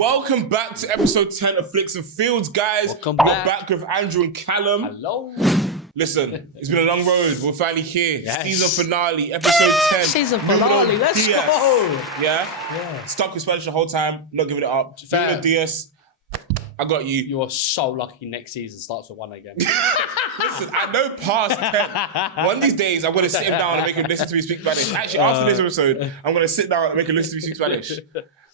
Welcome back to episode 10 of FlicksnFields, guys. Welcome We're back. back with Andrew and Callum. Hello. Listen, it's been a long road. We're finally here. Yes. Season finale, episode 10. Season finale, let's DS. go. Yeah? Stuck with Spanish the whole time, not giving it up. Fair. Give it a DS. I got you. You are so lucky next season starts with 1 again. Listen, I know past 10. One of these days, I'm going to sit him down and make him listen to me speak Spanish. Actually, after this episode, I'm going to sit down and make him listen to me speak Spanish.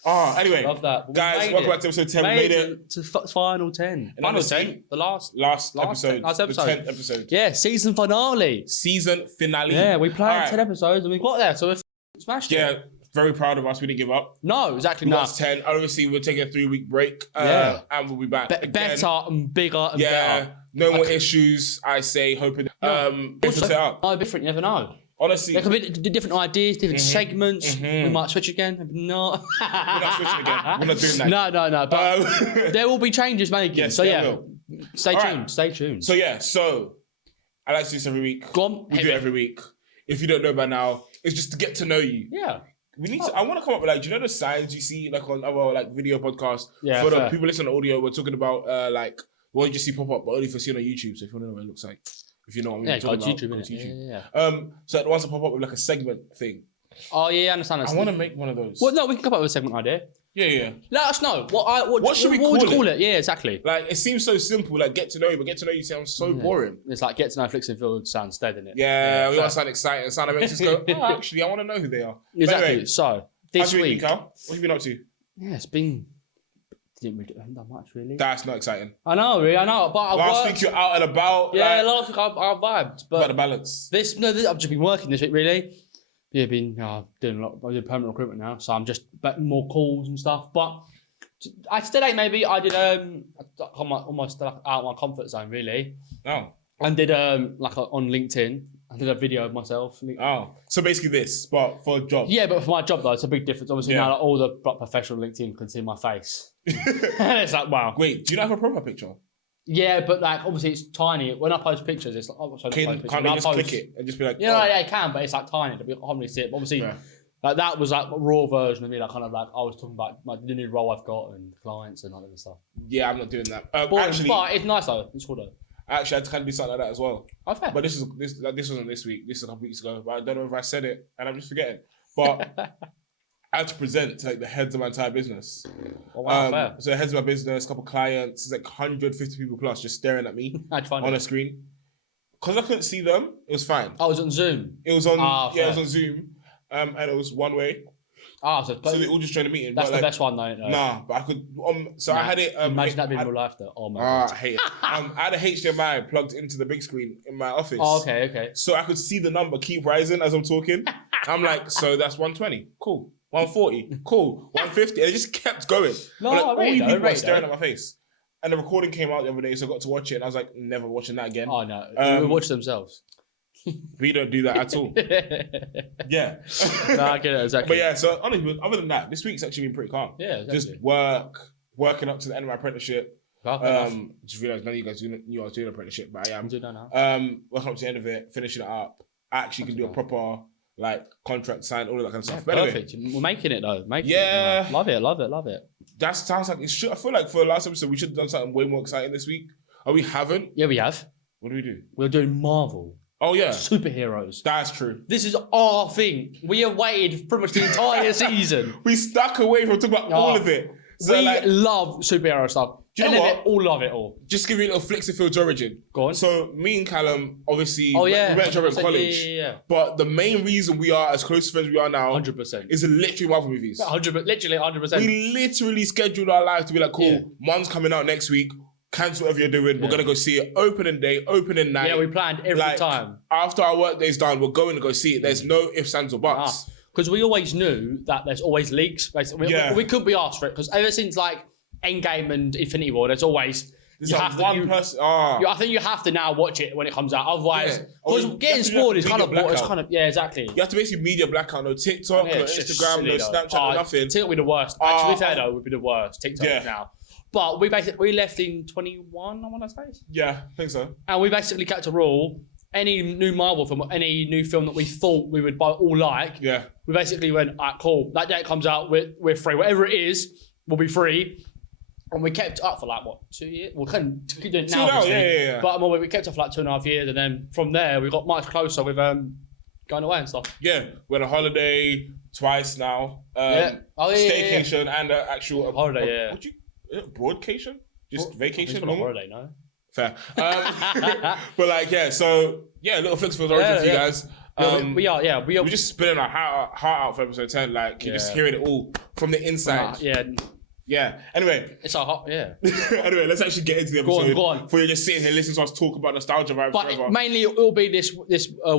Anyway, Love that. Guys, welcome back to episode 10. We made it to final 10. And Final honestly, 10? The last episode. Last episode. The 10th episode. Yeah, season finale. Season finale. Yeah, we planned Alright. 10 episodes and we got there, so we smashed it. Yeah, very proud of us. We didn't give up. No, exactly We not. got 10. Obviously, we're taking a 3-week break. Yeah. And we'll be back. again. Better and bigger and Yeah. better. No more issues, I say. Hoping. Also, Set up. no, different, you never know. Honestly, There could be different ideas, different segments. Mhm. We might switch again. No. we're not switching again. We're not doing that. No. But there will be changes making. Yes, so there yeah, will. stay All tuned. right. Stay tuned. So I like to do this every week. Go on. We do it every week. If you don't know by now, it's just to get to know you. Yeah. We need to. I want to come up with do you know the signs you see on other video podcasts? Yeah, For the fair. people listening to audio, we're talking about what you just see pop up, but only for seeing on YouTube. So if you want to know what it looks like, if you know what Yeah, I'm go talking to about, YouTube, go to innit? YouTube. Yeah. So the ones that pop up with a segment thing. Oh yeah, I understand. I want to make one of those. Well, no, we can come up with a segment idea. Yeah. Let us know what should we would you call call it? Yeah, exactly. Like, it seems so simple, get to know you, but get to know you sounds so boring. It's like get to know FlicksnFields sounds dead, isn't it? Yeah, we fair. want to sound exciting, sound that makes us go, actually, I want to know who they are. But Exactly. anyway, So this how's your week, Carl? What have you been up to? yeah, it's been didn't really do that much really. That's not exciting. I know, but I Last worked. week you're out and about. Yeah, last week I vibed, about but the balance. I've just been working this week really. Yeah, been doing a lot. I do permanent recruitment now, so I'm just more calls and stuff. But today maybe I did almost out of my comfort zone really. Oh. And did on LinkedIn. I did a video of myself. Oh. So basically this, but for a job. Yeah, but for my job though, it's a big difference. Obviously now all the professional LinkedIn can see my face. And it's like wow. Wait, do you not have a profile picture? Yeah, but obviously it's tiny. When I post pictures, it's like Can't they just click it and just be like, Yeah, I can, but it's tiny. I can't really see it. But obviously, that was a raw version of me. I was talking about the new role I've got and clients and all that stuff. Yeah, I'm not doing that. But it's nice though. It's cool though. Actually, I had to kind of do something like that as well. Oh, fair. But this wasn't this week. This is a couple weeks ago. But I don't know if I said it and I'm just forgetting. But I had to present to the heads of my entire business. Oh, wow, fair. So the heads of my business, a couple clients, it's 150 people plus just staring at me on a screen. Because I couldn't see them, it was fine. I was on Zoom. It was on fair. it was on Zoom. And it was one way. So they all just joined the meeting. That's but the best one though. Nah, but I could I had it imagine that being in real life though. Oh my god. god. I hate it. I had a HDMI plugged into the big screen in my office. Oh, okay. So I could see the number keep rising as I'm talking. I'm like, so that's 120. Cool. 140. Cool. 150. And it just kept going. No, all you people were staring though. at my face. And the recording came out the other day, so I got to watch it. And I was like, never watching that again. Oh no. They watch themselves. We don't do that at all. Yeah. No, I get it, exactly. But yeah, so honestly, other than that, this week's actually been pretty calm. Yeah, exactly. Just working up to the end of my apprenticeship. Just realised none of you guys knew I was doing an apprenticeship, but I am. Do that now. Working up to the end of it, finishing it up. I actually can do a proper contract sign, all of that kind of stuff. Yeah, But perfect. Anyway, we're making it though. Yeah. Love it. That sounds like it should. I feel like for the last episode, we should have done something way more exciting this week. Oh, we haven't? Yeah, we have. What do we do? We're doing Marvel. Oh, yeah. Superheroes. That's true. This is our thing. We have waited pretty much the entire season. We stuck away from talking about all of it. So we love superhero stuff. Do you know what? All love it all. Just give you a little FlicksnFields origin. Go on. So me and Callum, obviously, we met each other in college. Yeah. But the main reason we are as close friends we are now 100%. is literally Marvel movies. 100%. We literally scheduled our life to be like, cool, Yeah. one's coming out next week. Cancel whatever you're doing. We're going to go see it. Opening day, opening night. Yeah, we planned every time. After our work day's done, we're going to go see it. There's no ifs, ands, or buts. Because we always knew that there's always leaks. Basically. We couldn't be asked for it. Because ever since Endgame and Infinity War, there's always... person. I think you have to now watch it when it comes out. Otherwise, because getting spoiled is kind of... exactly. You have to basically media blackout. No TikTok, no Instagram, no Snapchat, no nothing. TikTok would be the worst. Actually, to be fair though, would be the worst. TikTok now. But we left in 21, I want to say. Yeah, I think so. And we basically kept a rule. Any new Marvel film, any new film that we thought we would all like, we basically went, alright, cool. That day it comes out, we're free. Whatever it is, will be free. And we kept up for like, what, 2 years? We couldn't keep doing it now, Now, obviously. yeah. But we kept up for like 2.5 years. And then from there, we got much closer with going away and stuff. Yeah, we're on a holiday twice now. Staycation and an actual... holiday, Would you... Broadcation? Just vacation? Not holiday, no. Fair. But like, yeah, so, yeah, little FlicksnFields origin for you guys. We are. We're just spilling our heart out for episode 10. Like, you're just hearing it all from the inside. Yeah. Anyway. It's our hot, yeah. Anyway, let's actually get into the episode. Go on. Before you're just sitting here listening to us talk about nostalgia vibes forever. But mainly it will be this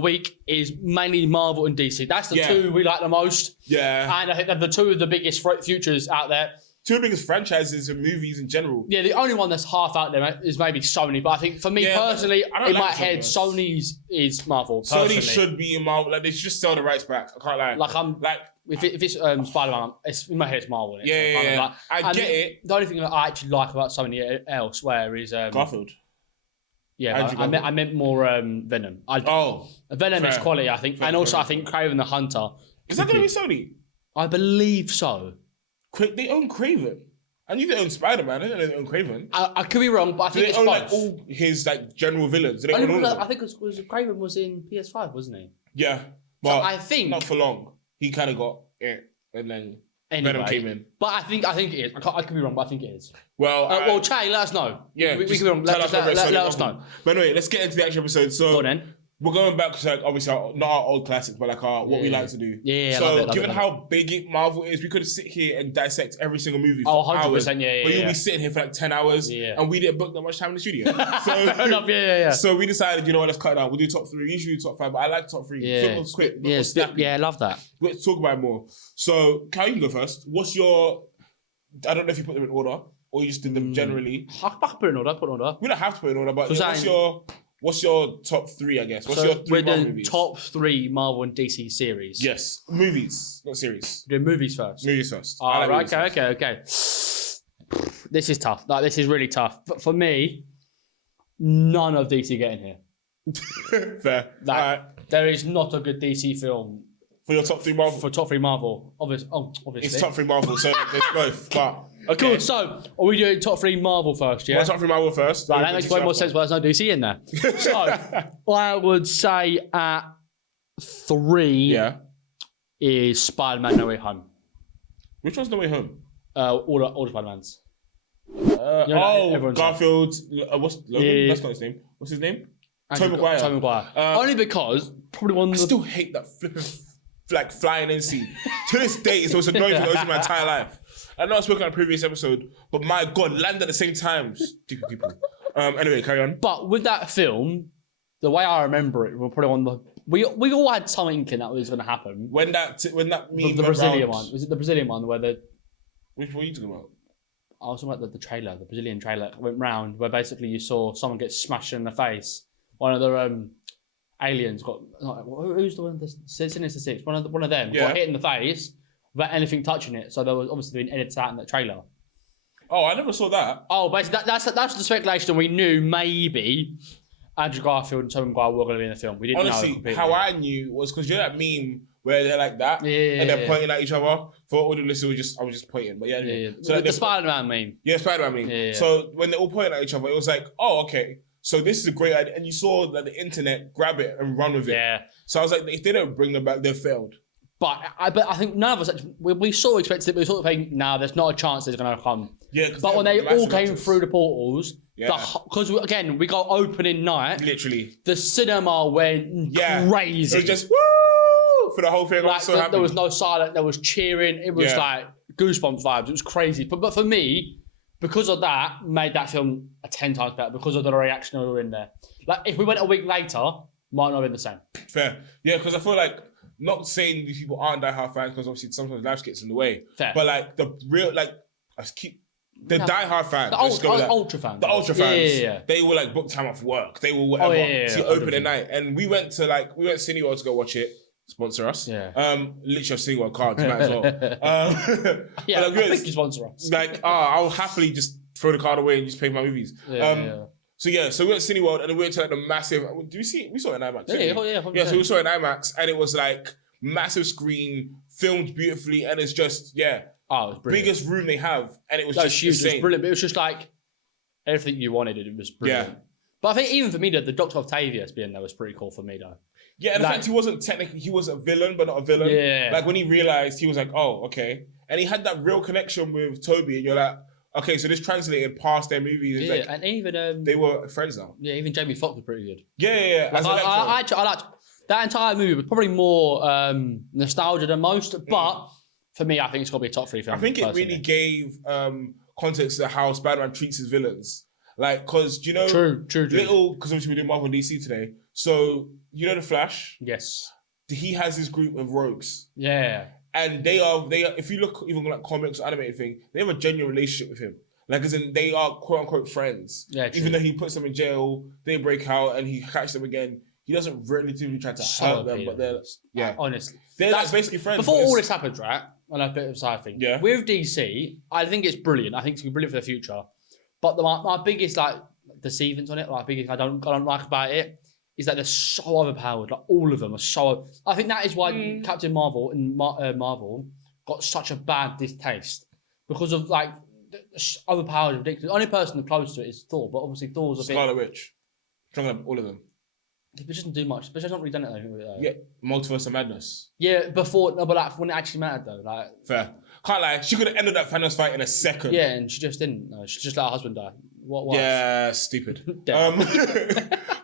week is mainly Marvel and DC. That's the two we like the most. Yeah. And I think they're the two of the biggest futures out there. Two of the biggest franchises and movies in general. Yeah, the only one that's half out there is maybe Sony. But I think for me personally, in my head, Sony's is Marvel. Personally. Sony should be in Marvel. Like, they should just sell the rights back. I can't lie. If it's Spider-Man, it's in my head, it's Marvel. Yeah. I get it. The only thing that I actually like about Sony elsewhere is Garfield. Yeah, I meant more Venom. Venom is quality, I think, and also I think Kraven the Hunter. Is that going to be Sony? I believe so. They own Kraven. I knew they own Spider-Man. I didn't know they own Kraven. I could be wrong, but I think they own like all his like general villains. I think Kraven was in PS5, wasn't he? Yeah, but so I think not for long. He kind of got it, and then Venom came in. But I think it is. I could be wrong, but I think it is. Well, Che, let us know. Yeah, we could be wrong. Let us know. But anyway, let's get into the actual episode. So go on then. We're going back to like obviously not our old classics, but like what we like to do. Yeah. So given how big Marvel is, we could sit here and dissect every single movie for 100%, hours. But you'll be sitting here for like 10 hours, and we didn't book that much time in the studio. So fair enough, So we decided, you know what, let's cut it down. We'll do top 3. Usually do top 5, but I like top 3. Yeah. Quick. I love that. Let's talk about it more. So Cal, you can go first. What's your? I don't know if you put them in order or you just did them generally. I can put it in order. We don't have to put it in order, but what's your top 3, I guess? What's your 3 Marvel movies? Top 3 Marvel and DC series. Yes. Movies, not series. We're doing movies first. Movies first. Okay. This is tough. This is really tough. But for me, none of DC get in here. Fair. There is not a good DC film. For your top 3 Marvel? For top 3 Marvel. Obviously. It's top 3 Marvel, so there's both. But okay. Cool. So, are we doing top 3 Marvel first, yeah? Well, top 3 Marvel first. Right, that makes way more sense, but there's no DC in there. So, I would say at 3 is Spider-Man No Way Home. Which one's No Way Home? All the Spider-Mans. Garfield. What's Logan? Yeah. That's not his name. What's his name? Tobey Maguire. Only because probably one of the... I still hate that flipping like flying in scene. To this day, it's the most annoying thing I've seen my entire life. I know I spoke on a previous episode, but my God, land at the same times. Stupid people. Anyway, carry on. But with that film, the way I remember it, we're probably on the... We all had some inkling that was going to happen. When that meme the Brazilian one. Was it the Brazilian one where the... Which one are you talking about? I was talking about the trailer, the Brazilian trailer went round where basically you saw someone get smashed in the face. One of the aliens got... Who's the one? Sinister Six. One of them got hit in the face without anything touching it. So there was obviously been edited out in that trailer. Oh, I never saw that. Oh, basically that's the speculation. We knew maybe Andrew Garfield and Tobey Maguire were going to be in the film. We didn't know completely. How I knew was because you know that meme where they're like that and they're pointing at each other. For all the listeners, I was just pointing. But yeah. So like the Spider-Man meme. Yeah, Spider-Man meme. Yeah. So when they're all pointing at each other, it was like, oh, okay. So this is a great idea. And you saw that the internet grab it and run with it. Yeah. So I was like, if they don't bring them back, they've failed. But I think none of us, we sort of expected it, but we sort of think, there's not a chance there's going to come. Yeah. But when they all came through the portals, because again, we got opening night. Literally. The cinema went crazy. It was just, woo! For the whole thing. I was so happy. There was no silence. There was cheering. It was like goosebumps vibes. It was crazy. But for me, because of that, made that film 10 times better because of the reaction we were in there. Like, if we went a week later, might not have been the same. Fair. Yeah, because I feel like, not saying these people aren't die-hard fans, because obviously sometimes life gets in the way. Fair. But like, the real, like, die-hard fans. The ultra fans. The ultra fans. Yeah. They will like book time off work. They will whatever. See open at night. And we went Cineworld to go watch it. Sponsor us. Yeah. Literally Cineworld cards, might as well. Yeah, I think you sponsor us. Like, I'll happily just throw the card away and just pay for my movies. So we went to Cineworld and we went to like the massive. We saw it in IMAX. Yeah. So we saw it in IMAX and it was like massive screen, filmed beautifully, and it's just Oh, it was brilliant. biggest room they have, and it was That just was huge. It insane. was brilliant. But it was just like everything you wanted. It was brilliant. Yeah. But I think even for me, the Dr. Octavius being there was pretty cool for me, though. Yeah, and the fact he wasn't technically, he was a villain, but not a villain. Yeah. Like when he realized, he was like, oh, okay. And he had that real connection with Toby, and you're like, okay, so this translated past their movies. Yeah, Like, and even they were friends now. yeah, even Jamie Foxx was pretty good. Yeah. Like, I liked that entire movie was probably more nostalgia than most, but for me, I think it's got to be a top 3 film. I think it personally. really gave context to how Spider-Man treats his villains. Like, because, you know, True. little, because obviously we did Marvel and DC today. So, you know The Flash? Yes. He has his group of rogues. Yeah. And they are, if you look even like comics or animated thing, they have a genuine relationship with him. Like, as in, they are quote unquote friends. Yeah, true. Even though he puts them in jail, they break out and he catches them again. He doesn't really try to hurt them, but they're, honestly. They're like basically friends. Before all this happens, right? On a bit of a side thing. Yeah. With DC, I think it's brilliant. I think it's brilliant for the future. But my biggest like deceivance on it, like biggest I don't like about it, is that they're so overpowered. Like all of them are so. I think that is why Captain Marvel and Marvel got such a bad distaste because of like overpowered, ridiculous. The only person close to it is Thor, but obviously Thor's a Scarlet Witch. Trying to all of them. But she doesn't do much. But she's not really done it though. Yeah, Multiverse of Madness. Yeah, before no, but like when it actually mattered though, like Fair. Can't lie, she could have ended that Thanos fight in a second. yeah, and she just didn't. No, she just let her husband die. What? Yeah, stupid. Dead.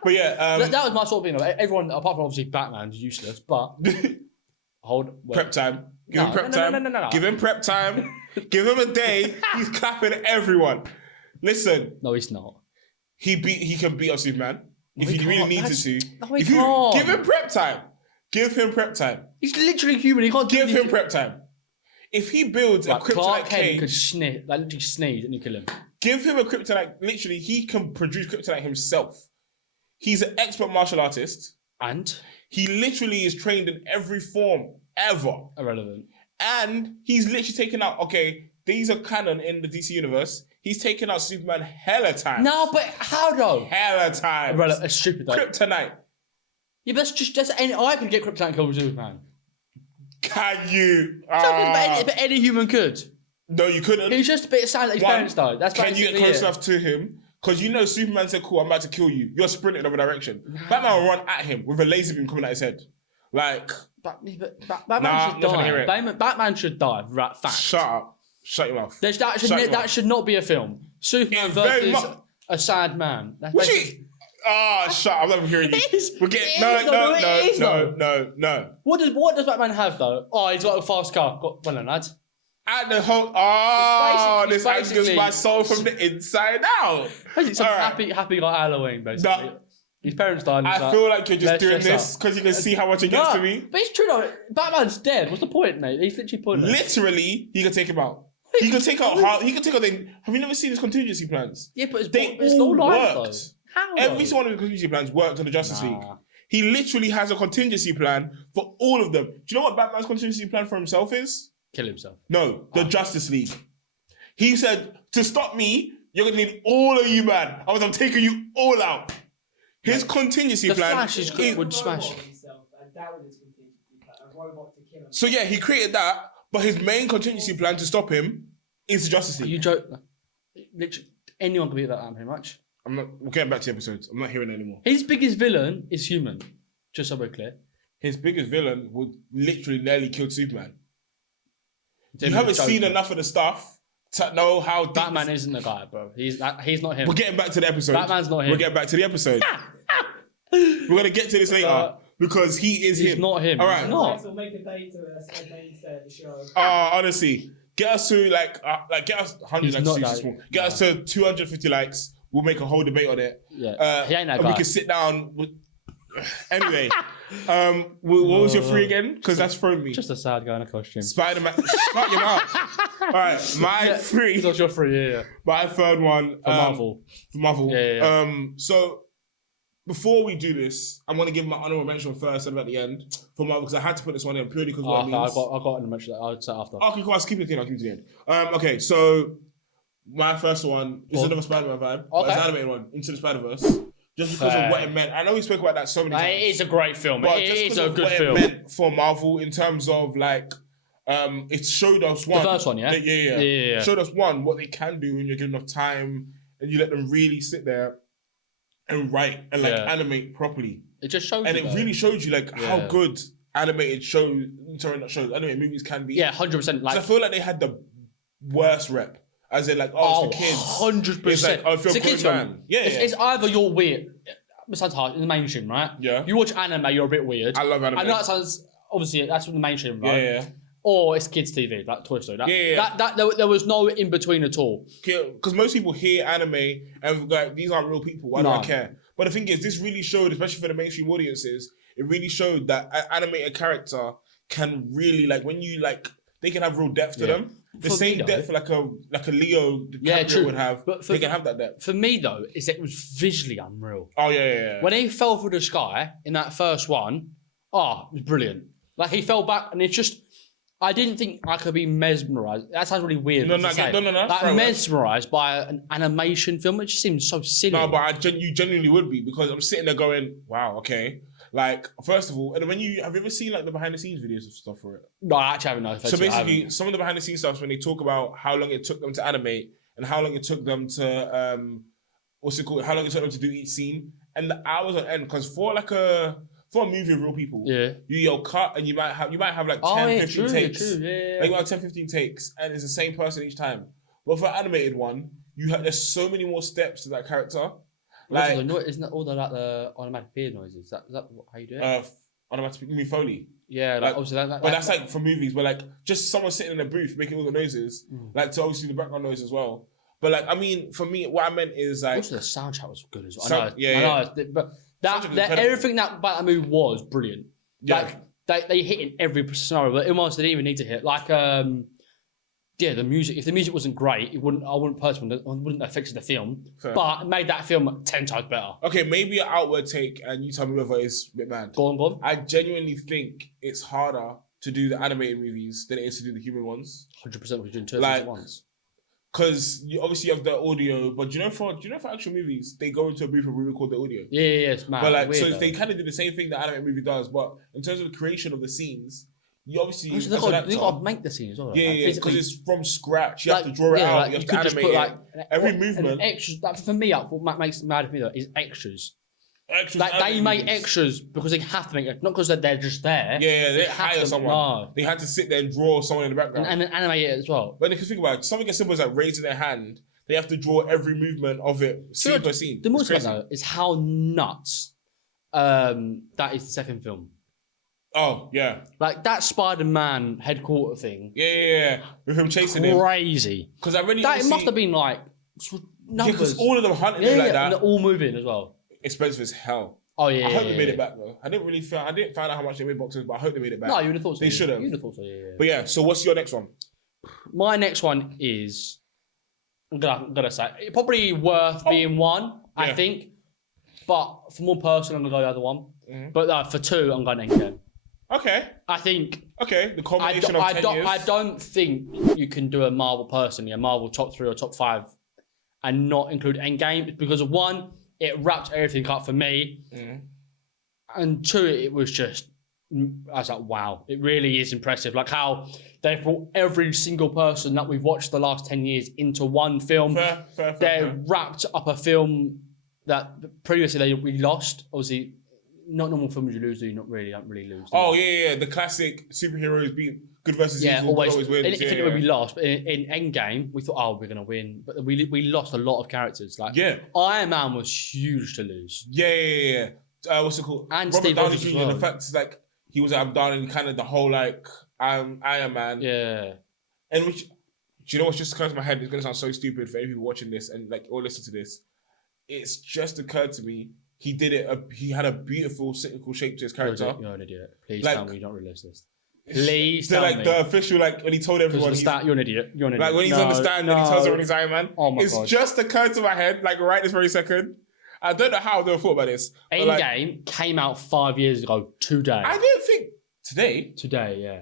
But yeah, that was my sort of thing. Though. Everyone, apart from obviously Batman's useless, but prep time. Give him prep time. No. Give him prep time. Give him a day. He's clapping everyone. Listen. No, he's not. He can beat up Superman if he he really can't. needed to. No, he If you can't. give him prep time. Give him prep time. He's literally human. He can't do Give him anything. prep time. If he builds Like, a kryptonite Clark Kent cage, could literally sneeze and you kill him. give him a kryptonite. Literally, he can produce kryptonite himself. He's an expert martial artist. And He literally is trained in every form ever. irrelevant. And he's literally taken out, okay, these are canon in the DC universe. He's taken out Superman hella times. No, but how though? Hella times. Irrelevant. It's stupid though. Kryptonite. Yeah, but that's any. I could get kryptonite and kill Superman. Can you? But any human could. No, you couldn't. He's just a bit sad that his parents died. That's Can you get basically close it. enough to him? Because you know Superman said, cool, I'm about to kill you. You're sprinting in another direction. Batman will run at him with a laser beam coming at his head. Like, Batman Nah, should I'm not gonna hear die. it. Batman should die. Right, fact. shut up. Shut your mouth. That should not be a film. Superman It's very versus mu- a sad man. That's What basically- you? Shut up. I'm never hearing you. It is. We're getting It is, though. It is, though. no. What does Batman have though? Oh, he's got a fast car. Well done, lads. At the whole, It's this angers basically- my soul from the inside out. Basically, some All right. happy like Halloween, basically. No. His parents died. and I he's feel like you're just let's doing dress this up. because you can see how much it gets to me. But it's true though. Batman's dead. What's the point, mate? He's literally pointless. Literally, he can take him out. He can take out. He can take out. Have you never seen his contingency plans? Yeah, but They it's all no life though. worked. How? Every though? one of the contingency plans worked on the Justice Nah. League. He literally has a contingency plan for all of them. Do you know what Batman's contingency plan for himself is? Kill himself. No, the Justice League. He said, to stop me, you're going to need all of you, man. I'm taking you all out. His contingency The plan. Flash is good. Would smash. So yeah, he created that, but his main contingency plan to stop him is the Justice League. You joke. Literally, anyone can beat that man, pretty much. We're getting back to the episodes. I'm not hearing it anymore. His biggest villain is human. Just so we're clear. His biggest villain would literally nearly kill Superman. You He's haven't seen joking. enough of the stuff to know how deep Batman isn't the guy, bro. He's not him. We're getting back to the episode. Batman's not him. We're getting back to the episode. We're gonna get to this later because he is He's him. not him. All right. He's not. We'll make a date to us and then say the show. Honestly, get us to get us 100 He's likes. not Too that- small. Get us to 250 likes. We'll make a whole debate on it. Yeah. He ain't that and guy. we can sit down. Anyway, what was your three again? Because that's thrown me. Just a sad guy in a costume. Spider-Man. Shut your mouth. All right, my three. He's not your three, yeah. My third one. For Marvel. For Marvel. Yeah. So before we do this, I'm gonna give my honorable mention first and at the end for Marvel because I had to put this one in purely because Oh, what okay, it means. I got an mention that. I'll say after. Okay, cool. I'll keep it to the end. Okay, so my first one is Cool. another Spider-Man vibe. But Okay. it's an animated one, Into the Spider-Verse. Just because Fair. of what it meant. I know we spoke about that so many times. It is a great film. But It just is because a of good what film. it meant for Marvel in terms of like it showed us one. The first one, yeah? Yeah. Yeah. Showed us one what they can do when you're given enough time and you let them really sit there and write and like animate properly. It just showed and you, it really showed you like how good animated movies can be. Yeah, 100%. Like, I feel like they had the worst rep. As in, like, it's for kids. 100%. It's like, if you're a kids man. It's either you're weird, besides hard, in the mainstream, right? Yeah. You watch anime, you're a bit weird. I love anime. I know that sounds, obviously, that's from the mainstream, right? Yeah. Or it's kids' TV, like Toy Story. There was no in between at all. Because most people hear anime and go, these aren't real people. Why do I care? But the thing is, this really showed, especially for the mainstream audiences, it really showed that an animated character can really, like, when you, like, they can have real depth to them. The same depth like a Leo DiCaprio would have, but they can have that depth. For me, though, is that it was visually unreal. Oh, yeah. When he fell through the sky in that first one, it was brilliant. Like, he fell back, and it's just... I didn't think I could be mesmerised. That sounds really weird. No. Like, mesmerised by an animation film. It just seems so silly. No, but you genuinely would be, because I'm sitting there going, wow, okay. Like, first of all, and when have you ever seen like the behind the scenes videos of stuff for it? No, I actually haven't. No, so basically, some of the behind the scenes stuff when they talk about how long it took them to animate and how long it took them to how long it took them to do each scene, and the hours on end. Because for a movie of real people, you yell cut and you might have like 10, 15 takes. True. Like about 10, 15 takes, and it's the same person each time. But for an animated one, there's so many more steps to that character. Like, isn't that all the automatic beard noises? Is that how you do it? Automatic Foley. Yeah, like obviously that. But that's like for movies where like just someone sitting in a booth making all the noises, like to obviously the background noise as well. But like, I mean, for me, what I meant is like also the soundtrack was good as well. I know, but everything about that movie was brilliant. Yeah. Like they hit in every scenario, but almost they didn't even need to hit. Like the music. If the music wasn't great, I wouldn't have affected the film. Fair. But it made that film 10 times better. Okay, maybe an outward take, and you tell me whether it's a bit mad. Go on. I genuinely think it's harder to do the animated movies than it is to do the human ones. 100%, we're doing two at once. Because you obviously have the audio, but for actual movies, they go into a booth and re-record the audio. Yeah, it's mad. But like, weird, so they kind of do the same thing the animated movie does, but in terms of the creation of the scenes, you obviously they got to make the scene as well. Yeah, because it's from scratch. You have to draw it out. You have to animate it. Every movement. Extras. Like, for me, what makes it mad for me though is extras. Like they make extras because they have to make it, not because they're just there. Yeah, they hire someone. No. They had to sit there and draw someone in the background and then animate it as well. But if you think about it, something as simple as like raising their hand, they have to draw every movement of it scene by scene. The most though is how nuts that is the second film. Oh, yeah. Like that Spider-Man headquarter thing. Yeah. With him chasing him. Crazy. Because I really it must have been like numbers. Because all of them hunting him like that. And they're all moving as well. Expensive as hell. Oh, yeah. I hope they made it back though. I didn't find out how much they made boxes, but I hope they made it back. No, you would have thought so. They should have. You would have thought so, yeah. But yeah, so what's your next one? My next one is, I'm gonna say, it's probably worth being one, I think. But for more personal, I'm gonna go the other one. Mm-hmm. But for two, I'm going Endgame. Okay. I think. Okay, the combination of 10 years. I don't think you can do a Marvel personally, a Marvel top 3 or top 5, and not include Endgame because of one, it wrapped everything up for me, and two, it was just. I was like, wow, it really is impressive. Like how they've brought every single person that we've watched the last 10 years into one film. Fair. Wrapped up a film that previously we lost. Obviously, not normal films you lose, do you don't really lose. Oh, yeah. The classic superheroes beat good versus evil. Always win. In we lost, but in Endgame, we thought, we're going to win. But we lost a lot of characters. Like, Iron Man was huge to lose. Yeah. What's it called? And Robert Steve Downey Rogers Jr. as well. The fact is, like, he was down in kind of the whole, like, Iron Man. Yeah. And which, do you know what's just occurred to my head? It's going to sound so stupid for any people watching this and, like, or listen to this. It's just occurred to me, he had a beautiful cyclical shape to his character. You're an idiot. Please tell me you don't realise this. Please so, tell me. me. The official, like, when he told everyone... You're an idiot. You're an idiot. Like, when he's on the stand and he tells everyone he's Iron Man. Oh my God. It's just occurred to my head, like, right this very second. I don't know how they thought about this. Endgame came out 5 years ago today. I didn't think... Today, yeah.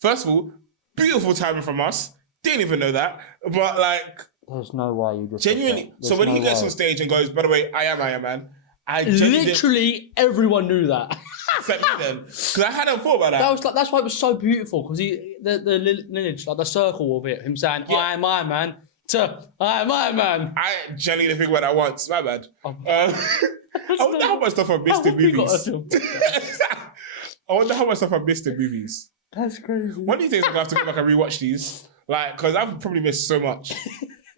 First of all, beautiful timing from us. Didn't even know that. But, like... There's no way you just... Genuinely... So when he gets on stage and goes, by the way, I am Iron Man, I genuinely Literally everyone knew that. Except me then, because I hadn't thought about that. That was like that's why it was so beautiful because the lineage, like the circle of it, him saying I am Iron Man to I am Iron Man. I genuinely didn't think about that once. My bad. I wonder how much stuff I missed in movies. I wonder how much stuff I missed in movies. That's crazy. One of these days I'm gonna have to go back and rewatch these, like, because I've probably missed so much.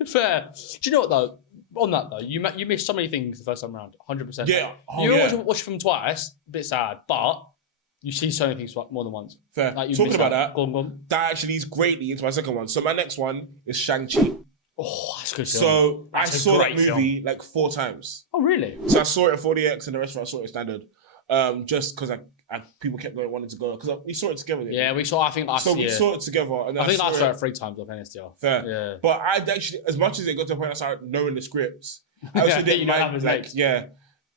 Fair. Do you know what though? On that though, you missed so many things the first time around. 100%. Yeah. You always watch them twice. A bit sad, but you see so many things more than once. Fair. Like Talking about that, go on. that actually leads greatly into my second one. So my next one is Shang-Chi. Oh, that's a good film. So I That's a saw that great movie like 4 times. Oh, really? So I saw it at 40X and the rest of it I saw it at Standard. Just because people kept wanting to go because we saw it together. Yeah, we saw. I think last year. So we saw it together, and I think I saw it 3 times of NSDR. Fair. Yeah. But I actually, as much as it got to the point I started knowing the scripts, I also didn't mind.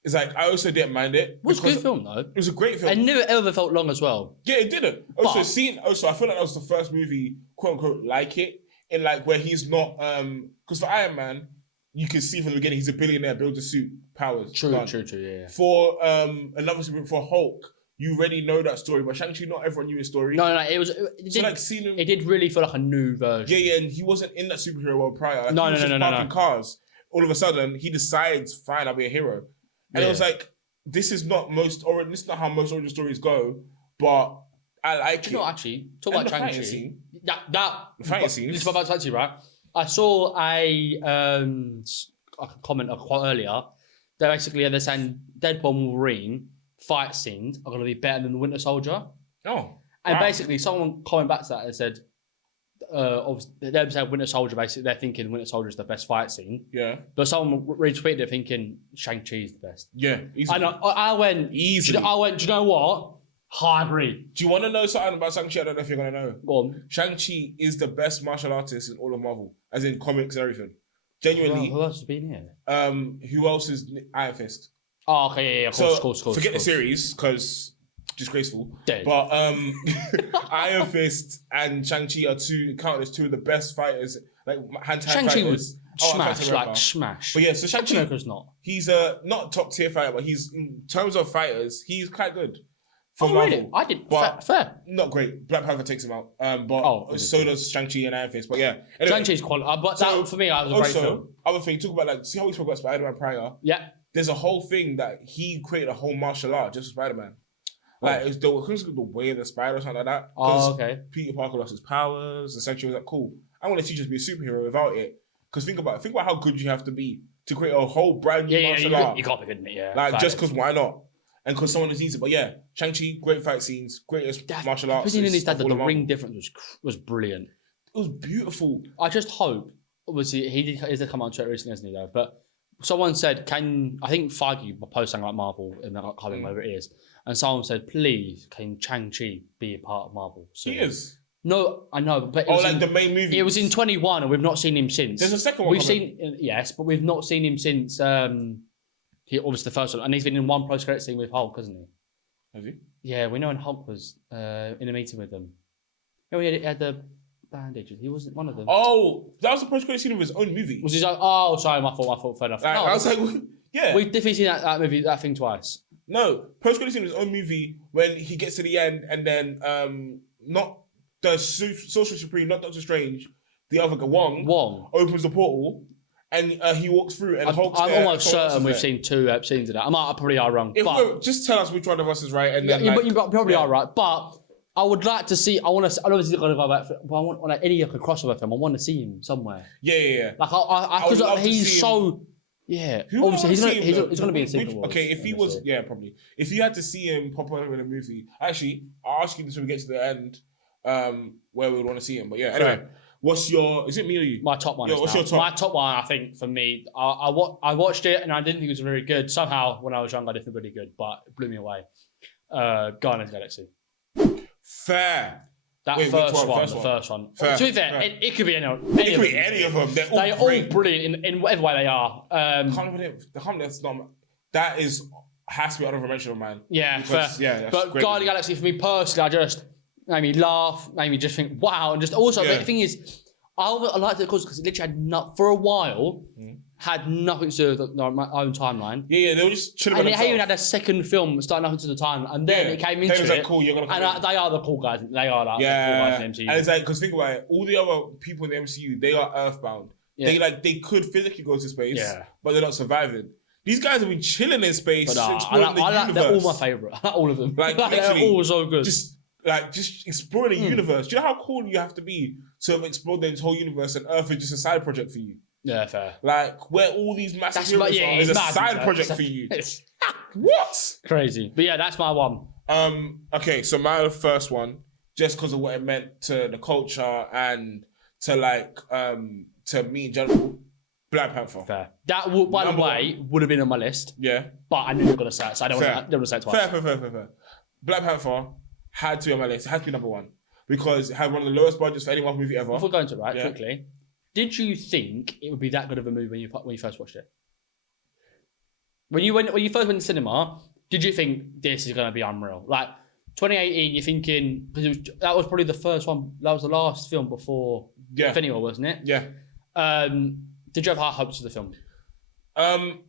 It's like I also didn't mind it. It was a good film though. It was a great film. It never ever felt long as well. Yeah, it didn't. I feel like that was the first movie, quote unquote, like it, in like where he's not because for Iron Man, you can see from the beginning he's a billionaire, builds a suit, powers. True, yeah. For another super for Hulk, you already know that story, but Shang-Chi, not everyone knew his story. No, it was. It did really feel like a new version. Yeah, and he wasn't in that superhero world prior. Like, No. Parking cars. All of a sudden, he decides, fine, I'll be a hero. And it was like, this is not how most origin stories go, but I like it. You know, actually, talk about Shang-Chi. The fighting scene. This is about Shang-Chi, right? I saw a comment, a quote earlier. They're saying Deadpool and Wolverine fight scenes are going to be better than the Winter Soldier. Oh. And basically, someone commented back to that and said, obviously, them saying Winter Soldier, basically, they're thinking Winter Soldier is the best fight scene. Yeah. But someone retweeted it thinking Shang-Chi is the best. Yeah, easily. I went, easily. Do you know what? I agree. Do you want to know something about Shang-Chi? I don't know if you're going to know. Go on. Shang-Chi is the best martial artist in all of Marvel, as in comics and everything. Genuinely. Who else has been here? Who else is Iron Fist? Oh, okay, yeah, of course. Forget the series, because disgraceful. Dead. But Iron Fist and Shang-Chi are counted as 2 of the best fighters, like hand-to-hand Shang-Chi fighters. was smash. But yeah, so Shang-Chi, America's not. He's a not top tier fighter, but he's in terms of fighters, he's quite good. For Marvel. Really? I did. But fair. Not great. Black Panther takes him out. So does Shang-Chi and Iron Fist. But yeah. Anyway, Shang-Chi's quality. But that, for me, that was a great film. Other thing, talk about see how we spoke about Spider-Man prior? Yeah. There's a whole thing that he created a whole martial art just for Spider-Man. Like, it's the way of the spider or something like that. Oh, okay. Peter Parker lost his powers. Essentially, was like, cool. I want to teach us to be a superhero without it. Because think about how good you have to be to create a whole brand new martial art. You got to be good in it, yeah. Like, just because why not? And because someone is easy. But yeah, Shang-Chi, great fight scenes, greatest martial arts. The ring difference was brilliant. It was beautiful. I just hope, obviously, he's come on Twitter recently, hasn't he, though? But someone said, I think Feige posted something like Marvel, and I can't remember whether it is. And someone said, please, can Shang-Chi be a part of Marvel? So, he is. No, I know, but the main movie. It was in 21, and we've not seen him since. There's a second one. We've seen, yes, but we've not seen him since. He obviously the first one, and he's been in one post-credit scene with Hulk, hasn't he? Has he? Yeah, we know when Hulk was in a meeting with them. Yeah, he had the bandages. He wasn't one of them. Oh, that was the post-credit scene of his own movie. Was he like? Oh, sorry, my fault. Fair enough. No, I was like, yeah, we've definitely seen that movie, that thing twice. No, post-credit scene of his own movie when he gets to the end, and then not the Sorcerer Supreme, not Doctor Strange, the other guy, Wong opens the portal. And he walks through, and Hulk's I'm there, almost certain we've seen 2 scenes of that. I probably are wrong. Just tell us which one of us is right, and then you probably are right. But I would like to see. I want to. I obviously going to go back. But I want like any crossover film. I want to see him somewhere. Yeah. Like because he's so. Yeah. Obviously, he's going to be in Secret Wars. Okay, if he was, probably. If you had to see him pop up in a movie, actually, I'll ask you this when we get to the end, where we would want to see him. But yeah, anyway. Is it me or you? My top one. What's your top? My top one, I think, for me, I watched it and I didn't think it was very good. Somehow, when I was young, I didn't think it was really good, but it blew me away. Guardians of the Galaxy. Fair. The first one. Fair. To be fair, it could be any of them. Any of them. They're all brilliant in whatever way they are. That has to be honorable mention, man. Yeah, fair. Yeah, but Guardians of the Galaxy, for me personally, made me laugh, made me just think, wow. And just also, the thing is, I liked it because it literally had for a while, had nothing to do with my own timeline. Yeah, they were just chilling. And it even had a second film starting nothing to the timeline, and then it came into it. Was it. like, cool, you're gonna come and they are the cool guys. They are like the cool guys in the MCU. And it's like, because think about it, all the other people in the MCU, they are Earthbound. Yeah. They could physically go to space, but they're not surviving. These guys have been chilling in space, exploring the universe. They're all my favourite. I like all of them. Like they're all so good. Just exploring the universe. Do you know how cool you have to be to have explored the whole universe, and Earth is just a side project for you? Yeah, fair. Like, where all these massive heroes are is a side project for you. What? Crazy. But yeah, that's my one. Okay, so my first one, just because of what it meant to the culture and to to me in general, Black Panther. Fair. That would, by the way, would have been on my list. Yeah. But I knew you were going to say it, so I don't want to say it twice. Fair. Black Panther had to be on my list. It had to be number one. Because it had one of the lowest budgets for any Marvel movie ever. Before going to it, quickly, did you think it would be that good of a movie when you first watched it? When you first went to the cinema, did you think this is going to be unreal? Like 2018, you're thinking, because that was probably the first one. That was the last film before Infinity War, wasn't it? Yeah. Did you have high hopes for the film? I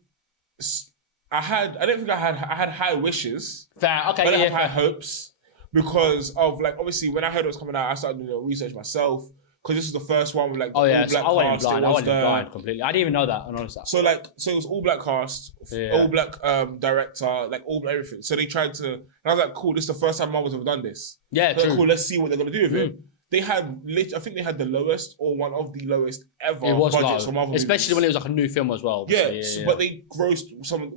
had high wishes. Fair. Okay. But I had high hopes because of obviously when I heard it was coming out, I started doing research myself. Because this was the first one with all black cast. I went blind completely. I didn't even know that. So it was all black cast, all black director, all black everything. So they tried to, and I was like, cool, this is the first time Marvel's ever done this. Yeah, true. Cool, let's see what they're gonna do with it. They had, I think they had the lowest or one of the lowest ever budgets for Marvel especially movies. when it was a new film as well. Yeah, but they grossed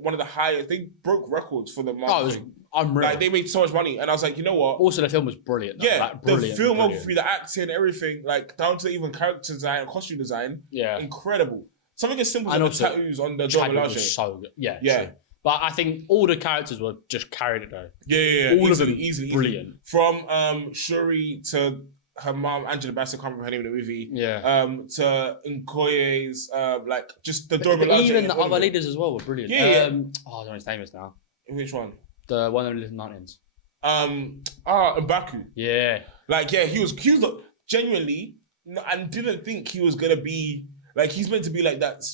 one of the highest. They broke records for the Marvel thing. Unreal. They made so much money, and I was like, you know what? Also, the film was brilliant. Though. Yeah, the filmography, the acting, everything, down to even character design and costume design. Yeah, incredible. Something as simple as the tattoos on the Dora Milaje. So good. Yeah. True. But I think all the characters were just carried it though. Yeah. All of them easily brilliant. From Shuri to her mom, Angela Bassett, can't remember her name in the movie. Yeah. To Nkoye's, just the Dora Milaje. Even the other leaders as well were brilliant. Yeah. I don't know his name is now. Which one? The one that lives in the mountains. M'Baku. Yeah. He was genuinely, and didn't think he was gonna be he's meant to be that.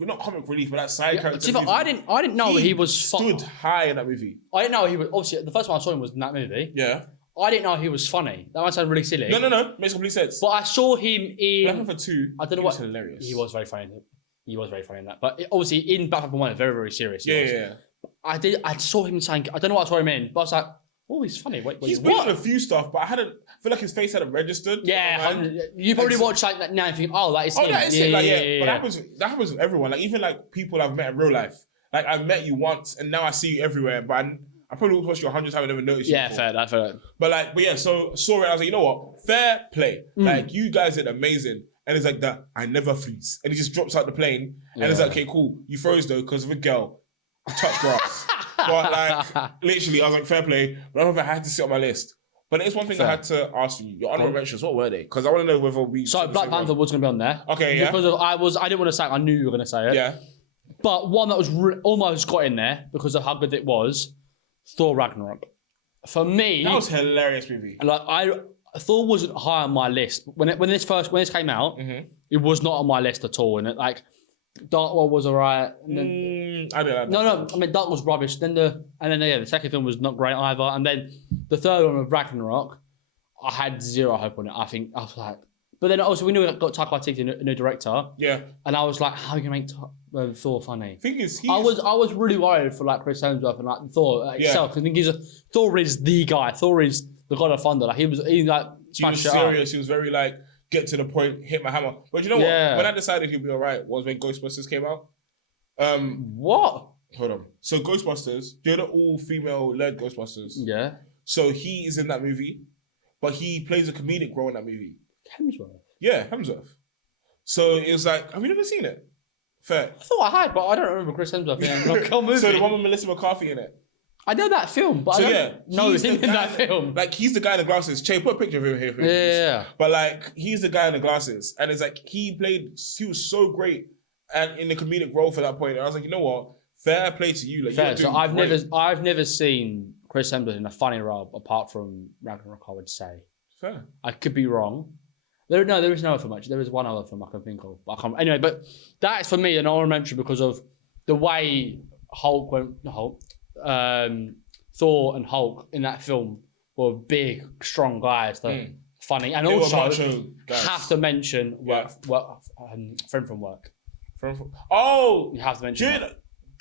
Not comic relief, but that side character. I didn't know he was stood high in that movie. I didn't know he was. Obviously, the first time I saw him was in that movie. Yeah. I didn't know he was funny. That might sound really silly. No. Makes complete sense. But I saw him in Black Panther 2. I don't know what. Hilarious. He was very funny. In that. But obviously in Black Panther 1, it's very, very serious. Yeah. I saw him saying. I don't know what I saw him in, but I was like, oh, he's funny. Wait, he's been in a few stuff, but I feel like his face hadn't registered. Yeah, you probably watch that now and think, oh, that is him. That is it. But that happens with everyone. Even people I've met in real life. I met you once and now I see you everywhere, but I probably watched you 100 times and never noticed you. Yeah, fair. But yeah, so saw it. I was like, you know what? Fair play. You guys did amazing. And it's that I never freeze. And he just drops out the plane. And it's okay, cool. You froze though because of a girl. Touch grass. But literally, I was like, fair play. But I had to sit on my list. But there's one thing I had to ask you. Your honorable mentions, what were they? Because I want to know whether we. So Black Panther was going to be on there. Okay, yeah. Because I didn't want to say it. I knew you were going to say it. Yeah. But one that was almost got in there because of how good it was, Thor Ragnarok. For me, that was a hilarious movie. Thor wasn't high on my list when this came out. It was not on my list at all. And Dark World was alright. I don't know. No. I mean, Dark was rubbish. The second film was not great either. And then the third one with Ragnarok, I had zero hope on it. I was like, but then also we knew we got Taika Waititi, a new director. Yeah. And I was like, how are you gonna make Thor funny? Thing is, I was really worried for Chris Hemsworth and Thor itself. I think Thor is the guy. Thor is the god of thunder. He was serious. He was very get to the point, hit my hammer. But you know what? When I decided he'd be alright was when Ghostbusters came out. What? Hold on. So Ghostbusters, they're the all-female led Ghostbusters. Yeah. So he is in that movie, but he plays a comedic role in that movie. Hemsworth? Yeah, Hemsworth. So it was have you never seen it? Fair. I thought I had, but I don't remember Chris Hemsworth in So the one with Melissa McCarthy in it. I know that film, but I don't know him in that film. He's the guy in the glasses. Che, put a picture of him here. Yeah. But he's the guy in the glasses. And it's he was so great and in the comedic role for that point. And I was like, you know what? Fair play to you. Fair. So I've never seen Chris Hemsworth in a funny role apart from Ragnarok, I would say. Fair. I could be wrong. There is no other film actually. There is one other film I can think of. But I can't. Anyway, but that is for me an honorable mention because of the way Thor and Hulk in that film were big, strong guys. Funny, and They were also macho guys. have to mention Friend from Work. Oh, You have to mention. do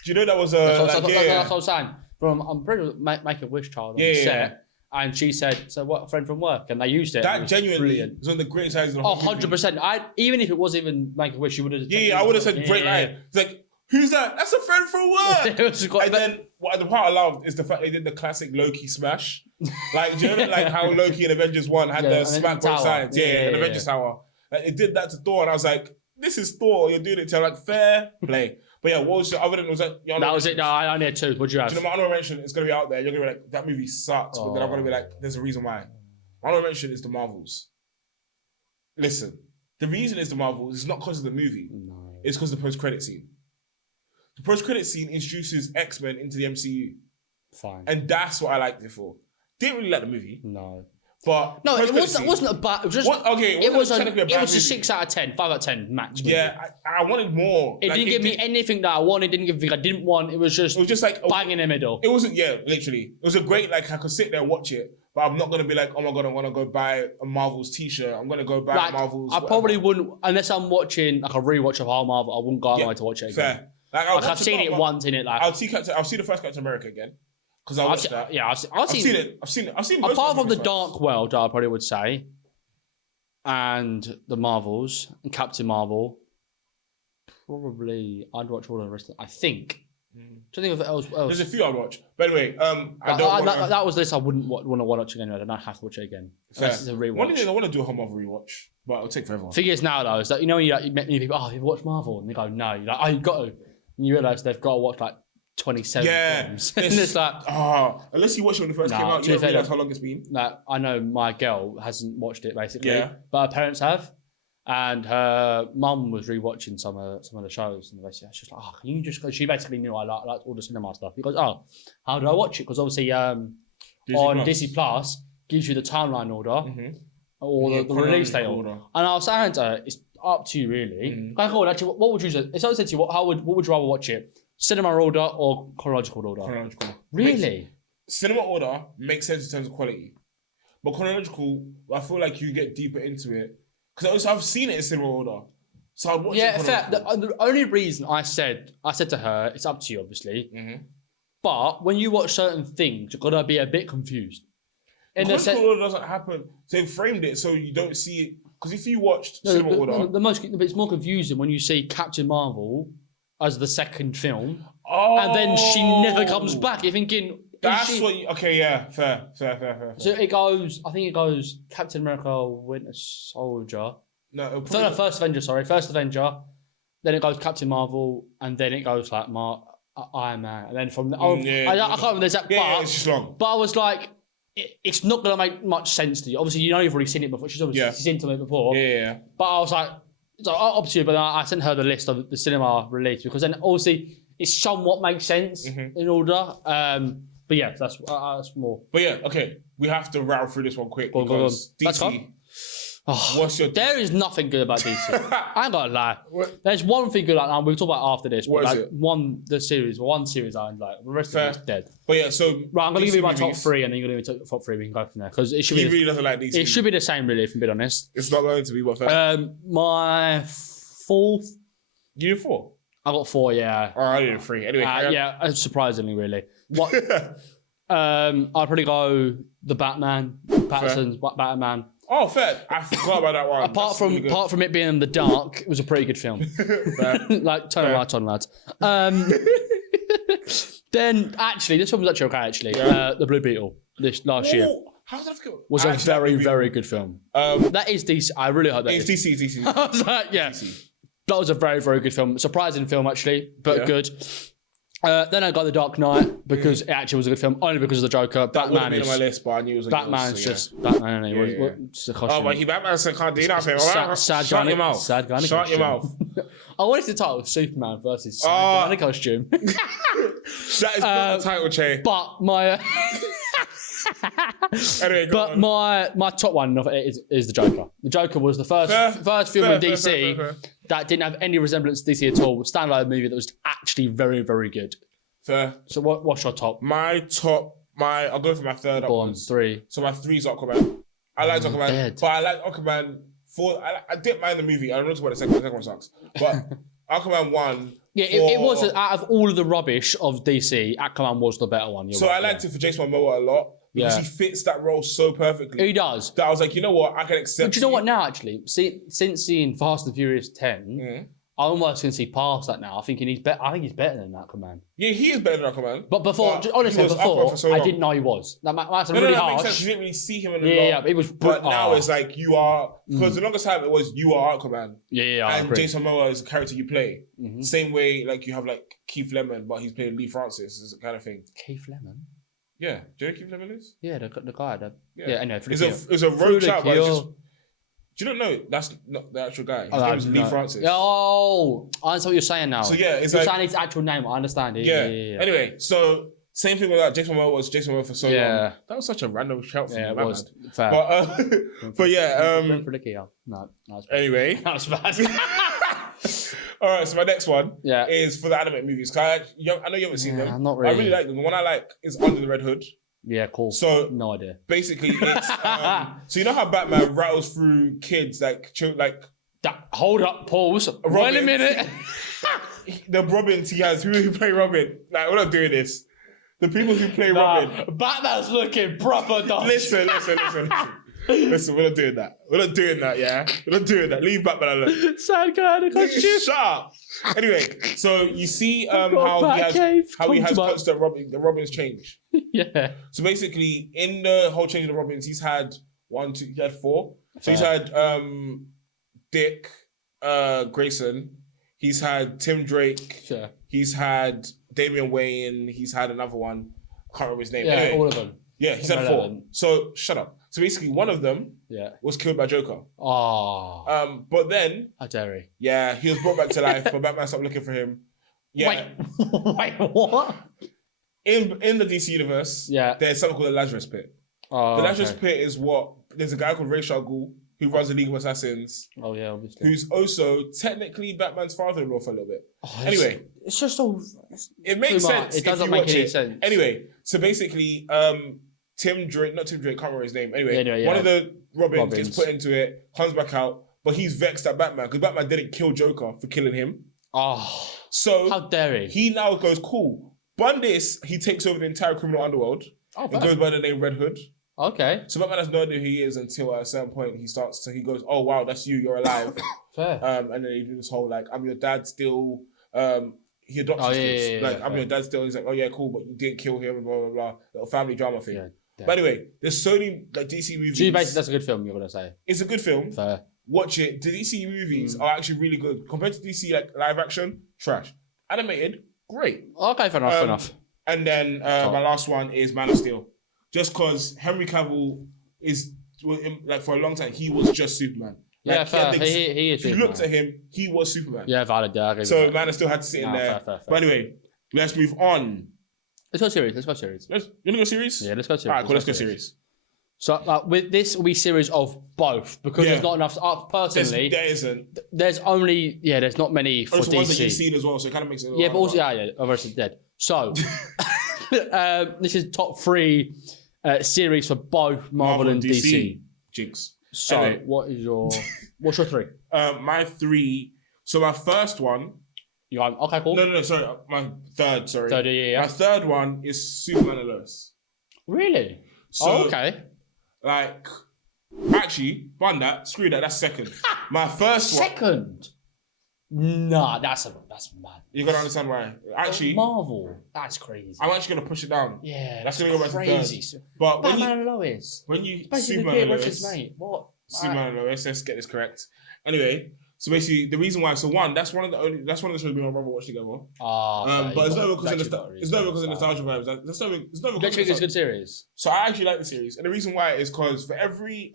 you know that was That's what I was saying. I'm pretty sure Make a Wish Child on the set. And she said, "So what? A Friend from Work," and they used it. That genuinely brilliant. was one of the greatest lines of the whole 100%. Even if it was even Make a Wish, you would have. Yeah, I would have said great line. It's like, who's that? That's a friend from work. And then the part I loved is the fact they did the classic Loki smash. Like, do you know like how Loki in Avengers 1 had the smack both sides? In Avengers Tower. Like, it did that to Thor, and I was like, this is Thor. You're doing it to like fair play. But yeah, what was your other than was that? That was it. No, I only had two. What'd you have? Do you know my honorable mention? It's gonna be out there. You're gonna be like, that movie sucks, but then I'm gonna be like, there's a reason why. My honorable mention is the Marvels. Listen, the reason is the Marvels is not because of the movie. No. It's because of the post-credit scene. The post-credit scene introduces X-Men into the MCU. Fine. And that's what I liked it for. Didn't really like the movie. No. But no, it wasn't a bad. It was just. It was a 6 out of 10, 5 out of 10 max. Movie. Yeah, I wanted more. It didn't give me anything that I wanted. Didn't give me anything I didn't want. It was just like bang in the middle. It wasn't. Yeah, literally. It was a great. Like I could sit there and watch it, but I'm not gonna be like, oh my god, I want to go buy a Marvels T-shirt. I'm gonna go buy Marvels. I probably wouldn't unless I'm watching like a rewatch of whole Marvel. I wouldn't go out of my way to watch it again. Fair. Like I've seen it once in it. Like I'll see the first Captain America again. Because I watched that. Yeah, I've seen it. I've seen most apart from the Dark World, I probably would say, and the Marvels and Captain Marvel. Probably, I'd watch all of the rest of it. I think. Do you think of it else? There's a few I'd watch. But anyway, that was this. I wouldn't want to watch again. I don't have to watch it again. This is a rewatch. One day I want to do a whole Marvel rewatch, but it'll take forever. Thing is now though, is that you know when you meet many people, you've watched Marvel, and they go, no, you're like, oh, you've got to. And you realise they've got to watch like 27 films. And it's like... unless you watched it when it first came out, you don't realise how long it's been. Like, I know my girl hasn't watched it, basically. But her parents have. And her mum was rewatching some of the shows. And basically, she's like, can you just... She basically knew I liked all the cinema stuff. He goes, how do I watch it? Because obviously Disney Plus gives you the timeline order or the release date order. And I was saying to her, it's up to you, really. Like, actually, what would you say? If someone said to you, what would you rather watch it? Cinema order or chronological order? Chronological. Really? Cinema order makes sense in terms of quality. But chronological, I feel like you get deeper into it. Because I've seen it in cinema order. So I'd watch it fair. The only reason I said to her, it's up to you, obviously. But when you watch certain things, you've got to be a bit confused. Chronological order doesn't happen. They've framed it so you don't see it. Because if you watched cinema order... It's more confusing when you see Captain Marvel as the second film, and then she never comes back. You're thinking... Fair. So it goes... I think it goes Captain America, Winter Soldier... First Avenger. Then it goes Captain Marvel, and then it goes like Iron Man. And then from... I can't remember the exact part. It's just long. But I was like... It's not going to make much sense to you. Obviously, you know you've already seen it before. She's seen it before. Yeah. But I was like, it's up to you. But I sent her the list of the cinema release because then obviously it somewhat makes sense in order. But yeah, that's more. But yeah, okay. We have to rattle through this one quick because DC. What's your... There is nothing good about DC. I ain't gonna lie. There's one thing good. We'll talk about after this. What is it? One series I like. The rest of it is dead. But yeah, so right, I'm gonna give you my top three, and then you're gonna give me top three. We can go from there because it should be. He really doesn't like DC. It should be the same, really, if I'm being honest. It's not going to be what first. My fourth. You did 4. I got 4. Yeah. I did 3. Anyway. Surprisingly, really. What? I'd probably go the Batman, Patterson's Batman. Oh, fair. I forgot about that one. Apart from it being in the dark, it was a pretty good film. Like, turn the lights on, lads. Then, actually, this one was actually okay, actually. The Blue Beetle, this last year. How did I forget? Was a very, very good film. That is DC. I really hope that is. DC. I was like, yeah. DC. That was a very, very good film. Surprising film, actually, but good. Then I got The Dark Knight because it actually was a good film, only because of the Joker. Batman is on my list, but I knew it was Batman's just Batman. What's the costume? But Batman can't do nothing. Shut your mouth. Sad guy. Shut your mouth. I wanted to title Superman versus sad guy costume. That is not the title, Che. But my Anyway, go But on. my top one is the Joker. The Joker was the first film in DC that didn't have any resemblance to DC at all. Standalone movie that was actually very, very good. Fair. So what's your top? I'll go for my third Go on, upwards. 3. So my 3 is Aquaman. I like Aquaman, dead. but I like Aquaman 4. I didn't mind the movie. I don't know what the second one sucks. But Aquaman 1. Yeah, it was out of all of the rubbish of DC, Aquaman was the better one. I liked it for Jason Momoa a lot because he fits that role so perfectly. He does. That I was like, you know what, I can accept. But you know what now, actually? Since seeing Fast and Furious 10, I almost can see past that now. I think he's better than Aquaman. Yeah, he is better than Aquaman. But before, honestly, I didn't know he was. That's really harsh. Makes sense. You didn't really see him in the Yeah, it was. But now it's like you are, because the longest time it was you are Aquaman. Yeah, I and agree. Jason Momoa is the character you play. Same way, like you have like Keith Lemon, but he's playing Lee Francis, is the kind of thing. Keith Lemon. Yeah, do you know who Keith Lemon is? Yeah, the guy. Anyway, it's a road chat, but it's just. Do you not know that's not the actual guy? His name is Lee Francis. Oh, I understand what you're saying now. So yeah, it's you're like saying his actual name. I understand it. Yeah. Anyway, so same thing with that. Jason Momoa was Jason Momoa for so long. That was such a random shout from Yeah, you, it was bad. fair. But yeah. Went for the key. No, that's bad. Anyway, That was bad. all right. So my next one Yeah. is for the animated movies. 'Cause I know you haven't seen them. Not really. I really like them. The one I like is Under the Red Hood. Yeah, cool. So no idea. basically, it's so you know how Batman rattles through kids like Hold up, pause. Wait a minute. the Robins he has. Who play Robin? Like we're not doing this. The people who play Robin. Batman's looking proper dodge. Listen. Listen, we're not doing that. We're not doing that, yeah? We're not doing that. Leave Batman alone. Sad guy in a costume. Shut up. Anyway, so you see how he has constant the Robins change. Yeah. So basically, in the whole change of the Robins, he's had 4. So he's had Dick Grayson. He's had Tim Drake. Sure. He's had Damian Wayne. He's had another one. I can't remember his name. Yeah, Anyway, all of them. yeah, he's had 4. So shut up. So basically, one of them was killed by Joker. Oh. But then, How dare he? yeah, he was brought back to life, but Batman stopped looking for him. Yeah. Wait, what? In the DC universe, there's something called the Lazarus Pit. Oh, The Lazarus Pit is there's a guy called Ra's al Ghul who runs the League of Assassins. Oh yeah, obviously. Who's also technically Batman's father-in-law for a little bit. Oh, anyway, it's just all. It makes sense. It doesn't if you make watch any it. sense. Anyway, so basically, not Tim Drake, can't remember his name. Anyway, one of the Robins gets put into it, comes back out, but he's vexed at Batman because Batman didn't kill Joker for killing him. Oh, so how dare he? He now goes, cool. Bundis, he takes over the entire criminal underworld and goes by the name Red Hood. Okay. So Batman has no idea who he is until at a certain point he goes, oh wow, that's you, you're alive. Fair. And then he do this whole like, I'm your dad still. He adopts his kids. Like, I'm your dad still. He's like, oh yeah, cool, but you didn't kill him and blah blah blah. Little family drama thing. Yeah. But anyway, there's so many like DC movies. So basically, that's a good film. You're gonna say it's a good film. Fair. Watch it. The DC movies are actually really good compared to DC like live action. Trash. Animated, great. Okay, fair enough. And then my last one is Man of Steel. Just because Henry Cavill is like for a long time he was just Superman. Like, yeah, fair. He is. If you looked at him, he was Superman. Yeah, valid. Yeah, so Man of Steel had to sit in there. Fair. But anyway, let's move on. Let's go series. You wanna go series? Yeah, let's go series. Alright, cool. Let's go series. So with this will be series of both because there's not enough. Personally, there isn't. There's only there's not many for DC. Ones that you've seen as well, so it kind of makes it. Yeah, but also obviously dead. So this is top 3 series for both Marvel and DC. Jinx. So anyway. What's your 3? My 3. So my first one. You got okay, cool. No, sorry. My third. Sorry. Third, yeah. My third one is Superman and Lois. Really? So, okay. Like, actually, that. Screw that. That's second. My first one. Second. Nah, that's mad. You're gonna understand why. Actually, Marvel. That's crazy. I'm actually gonna push it down. Yeah, that's gonna go back crazy. to third. But Batman and Lois. When you Superman and Lois, mate. What? Superman and Lois. Let's get this correct. Anyway, so basically, the reason why. So one, that's one of the shows me and my brother watched together. But it's not because of nostalgia vibes. It's not because it's a good series. So I actually like the series, and the reason why is because for every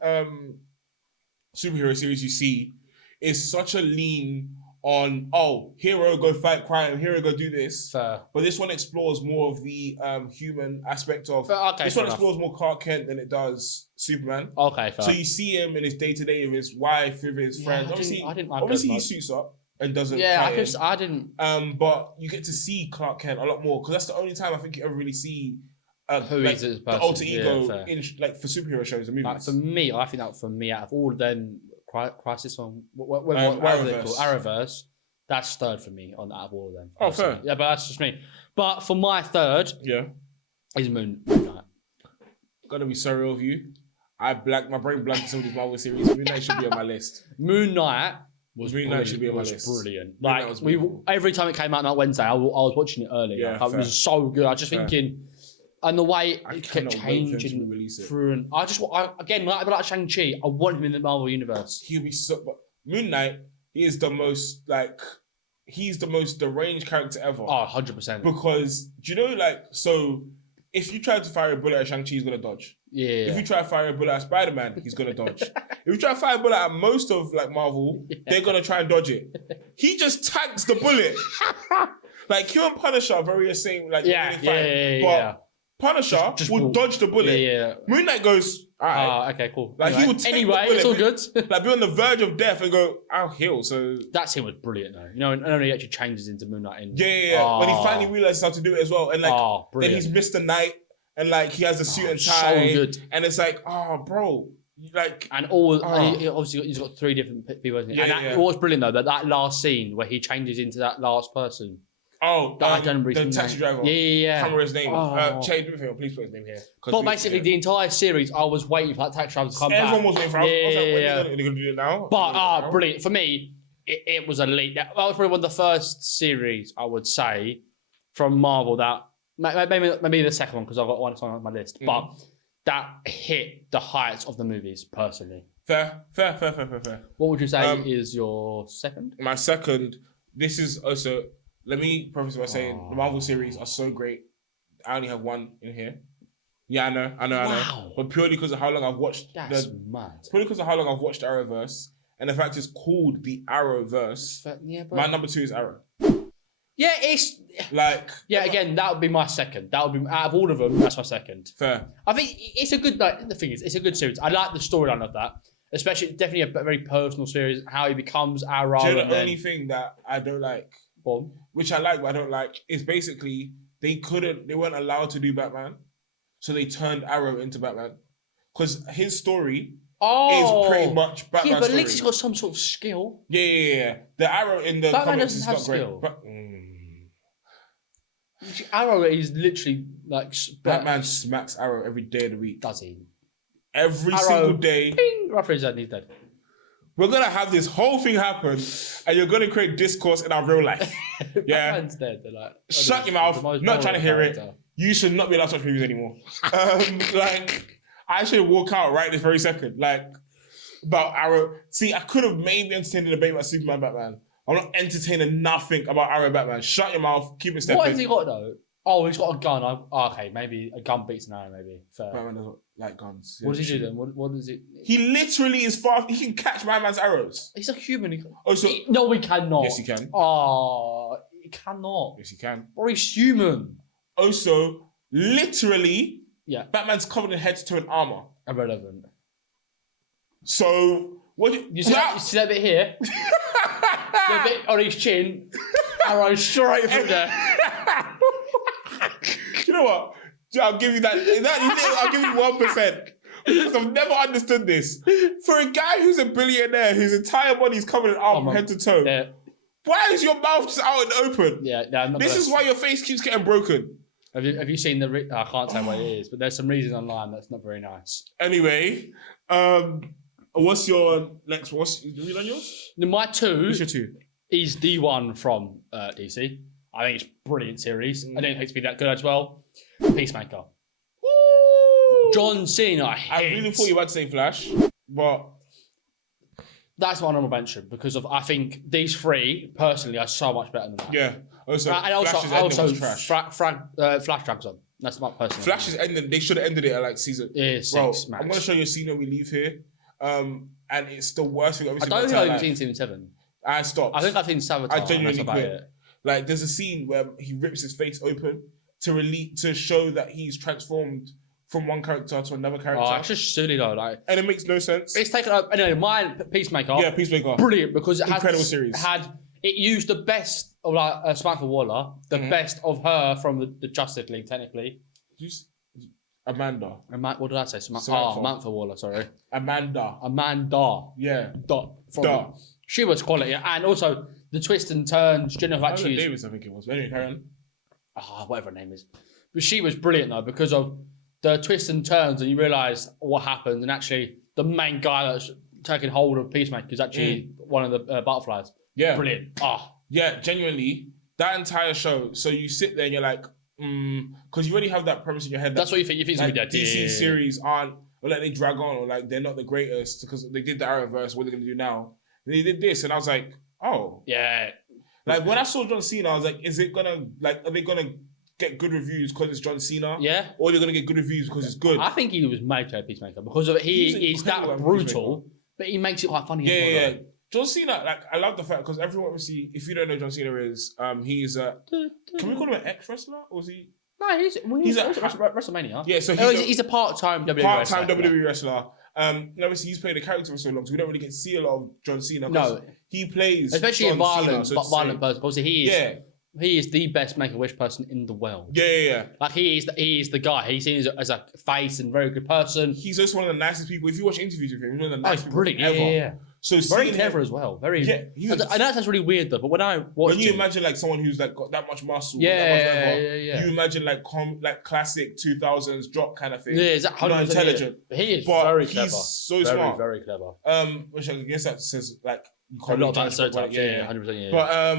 superhero series you see, is such a lean on hero go fight crime, hero go do this. Fair. But this one explores more of the human aspect of. Okay, this fair one enough. explores more Clark Kent than it does Superman. Okay, fair. So you see him in his day to day with his wife, with his friends. I didn't like Obviously, that he much. suits up and doesn't. Yeah, fight I didn't. but you get to see Clark Kent a lot more because that's the only time I think you ever really see Who like, is this the person? alter ego fair. in like for superhero shows and movies. Like for me, I think that for me, out of all of them, Crisis on what are they called? Arrowverse. That's third for me on out of all of them. Oh, fair. Yeah, but that's just me. But for my third, is Moon Knight. Gotta be so real with you. My brain blanked some of these Marvel series. Moon Knight should be on my list. Moon Knight was Moon Knight should be on my list. brilliant. Moon Knight Like was we beautiful. every time it came out on Wednesday, I was watching it early. Yeah, Like, it was so good. I was just Fair. thinking, and the way I it cannot kept wait for them to changing release it. through, and again like Shang-Chi, I want him in the Marvel universe. He'll be so. But Moon Knight is the most like. He's the most deranged character ever. Oh, 100%. Because do you know like so. If you try to fire a bullet at Shang-Chi, he's gonna dodge. Yeah. If you try to fire a bullet at Spider-Man, he's gonna dodge. If you try to fire a bullet at most of like Marvel, they're gonna try and dodge it. He just tanks the bullet. Like him and Punisher are very the same. Like but Punisher Just will dodge the bullet. Yeah. Moon Knight goes, alright. Okay, cool. Like he would take the bullet, it's all good. like be on the verge of death and go, I'll heal. So That scene was brilliant though. You know, and only actually changes into Moon Knight. yeah. When he finally realizes how to do it as well, and like then brilliant. he's Mr. Knight, and like he has a suit and So tie, good. and it's like, bro, like And obviously he's got three different people, isn't he? Yeah, What's brilliant though, that last scene where he changes into that last person. I don't remember the his taxi name. driver. Yeah. Can't remember his name. Oh. Change with him. Please put his name here. But basically, the entire series, I was waiting for that taxi driver to come back. Everyone was waiting for. I was like, when Yeah. are they going to do it now? But brilliant for me. It was elite. That was probably one of the first series I would say from Marvel that maybe the second one because I've got one on my list, but that hit the heights of the movies personally. Fair. What would you say is your second? My second. This is also. Let me preface by saying the Marvel series are so great. I only have one in here. Yeah, I know. Wow. But purely because of how long I've watched. That's mad. Purely because of how long I've watched Arrowverse, and the fact it's called the Arrowverse. Yeah, My number 2 is Arrow. Yeah, it's like. Yeah, again, that would be my second. That would be out of all of them. That's my second. Fair. I think it's a good. Like, the thing is, it's a good series. I like the storyline of that, especially definitely a very personal series. How he becomes Arrow. Do you know the only thing that I don't like? Boom. Which I like but I don't like, is basically they weren't allowed to do Batman, so they turned Arrow into Batman. Because his story is pretty much Batman's but at story. least he's got some sort of skill. Yeah. The Arrow in the Batman comics doesn't is have not great. skill. Arrow is literally like... Batman smacks Arrow every day of the week. Does he? Every Arrow, single day. Ping! Right for his head and he's dead. We're going to have this whole thing happen and you're going to create discourse in our real life. Yeah. Batman's dead. They're like, Shut your mouth. Not trying to hear it. You should not be allowed to watch movies anymore. Like, I should walk out right this very second. Like, about Arrow. See, I could have maybe entertained a debate about Superman Batman. I'm not entertaining nothing about Arrow Batman. Shut your mouth. Keep it stepping. What has he got though? Oh, he's got a gun. Okay, maybe a gun beats an arrow. Maybe fair. Batman doesn't like guns. What does he do then? What does it? He literally is fast. He can catch my man's arrows. He's a human. No, he cannot. Yes, he can. Oh, he cannot. Yes, he can. Or he's human. Also, literally, Yeah. Batman's covered in head to toe in armor. Irrelevant. So what? You see that bit here? The bit on his chin. Arrow straight through there. You know what? I'll give you that. I'll give you 1%. Because I've never understood this. For a guy who's a billionaire, whose entire body is covered in armor from head to toe, why is your mouth just out in the open? Yeah, this is why your face keeps getting broken. Have you seen the? I can't tell what it is, but there's some reason online that's not very nice. Anyway, what's your next? Do you know yours? My two. What's your two? Is the one from DC. I think it's a brilliant series. I didn't think it to be that good as well. Peacemaker. Woo! John Cena. I really thought you were to say Flash, but that's my honorable mention because I think these three personally are so much better than that. Yeah. Also, and Flash drags on. That's my personal. Flash is ending. They should have ended it at like season. Yeah, 6 Bro, max. I'm gonna show you a scene when we leave here, and it's the worst thing I've ever I seen. don't think I've seen season 7. I stopped. I think I've seen Sabotage. I genuinely about couldn't. it. Like, there's a scene where he rips his face open to show that he's transformed from one character to another character. Oh, it's just silly though. Like, and it makes no sense. it's taken up. Anyway, my Peacemaker. Yeah, Peacemaker. Brilliant because it Incredible series. It used the best of like Samantha Waller, the best of her from the Justice League, technically. Amanda. What did I say? Samantha. Samantha Waller. Sorry. Amanda. Yeah. Dot. She was quality, and also the twists and turns. Jennifer actually. Davis, I think it was. Anyway, Karen. Whatever her name is, but she was brilliant though because of the twists and turns, and you realise what happened, and actually the main guy that's taking hold of Peacemaker is actually one of the butterflies. Yeah. Brilliant. Yeah, genuinely, that entire show. So you sit there and you're like, because you already have that premise in your head. That's what you think. You think like, it's DC series aren't, or like they drag on, or like they're not the greatest because they did the Arrowverse. What are they going to do now? And they did this, and I was like, oh. Yeah. Like when I saw John Cena, I was like, is it gonna are they gonna get good reviews because it's John Cena? Yeah. Or they're gonna get good reviews because it's good? I think he was made to a Peacemaker because of it. He's that brutal, but he makes it quite funny. Yeah. John Cena, like I love the fact because everyone obviously, if you don't know who John Cena is, he's can we call him an ex-wrestler or is he? No, he's at WrestleMania. Yeah, so he's a part-time WWE wrestler. And obviously he's played a character for so long, so we don't really get to see a lot of John Cena. No, he plays especially John a violent Cena, person. Because he is the best Make-A-Wish person in the world. Yeah. Like he is the guy. He's seen as a face and very good person. He's also one of the nicest people. If you watch interviews with him, he's one of the nicest people brilliant ever. Yeah. So very clever him, as well. Very. Yeah. I know that sounds really weird though, but when I watch, when you imagine like someone who's like got that much muscle, yeah. You imagine like classic 2000s drop kind of thing. Yeah, exactly. Not intelligent. He is very clever. He's so smart. Very clever. Which I guess that says like you can't really judge it. Yeah, 100%. Yeah.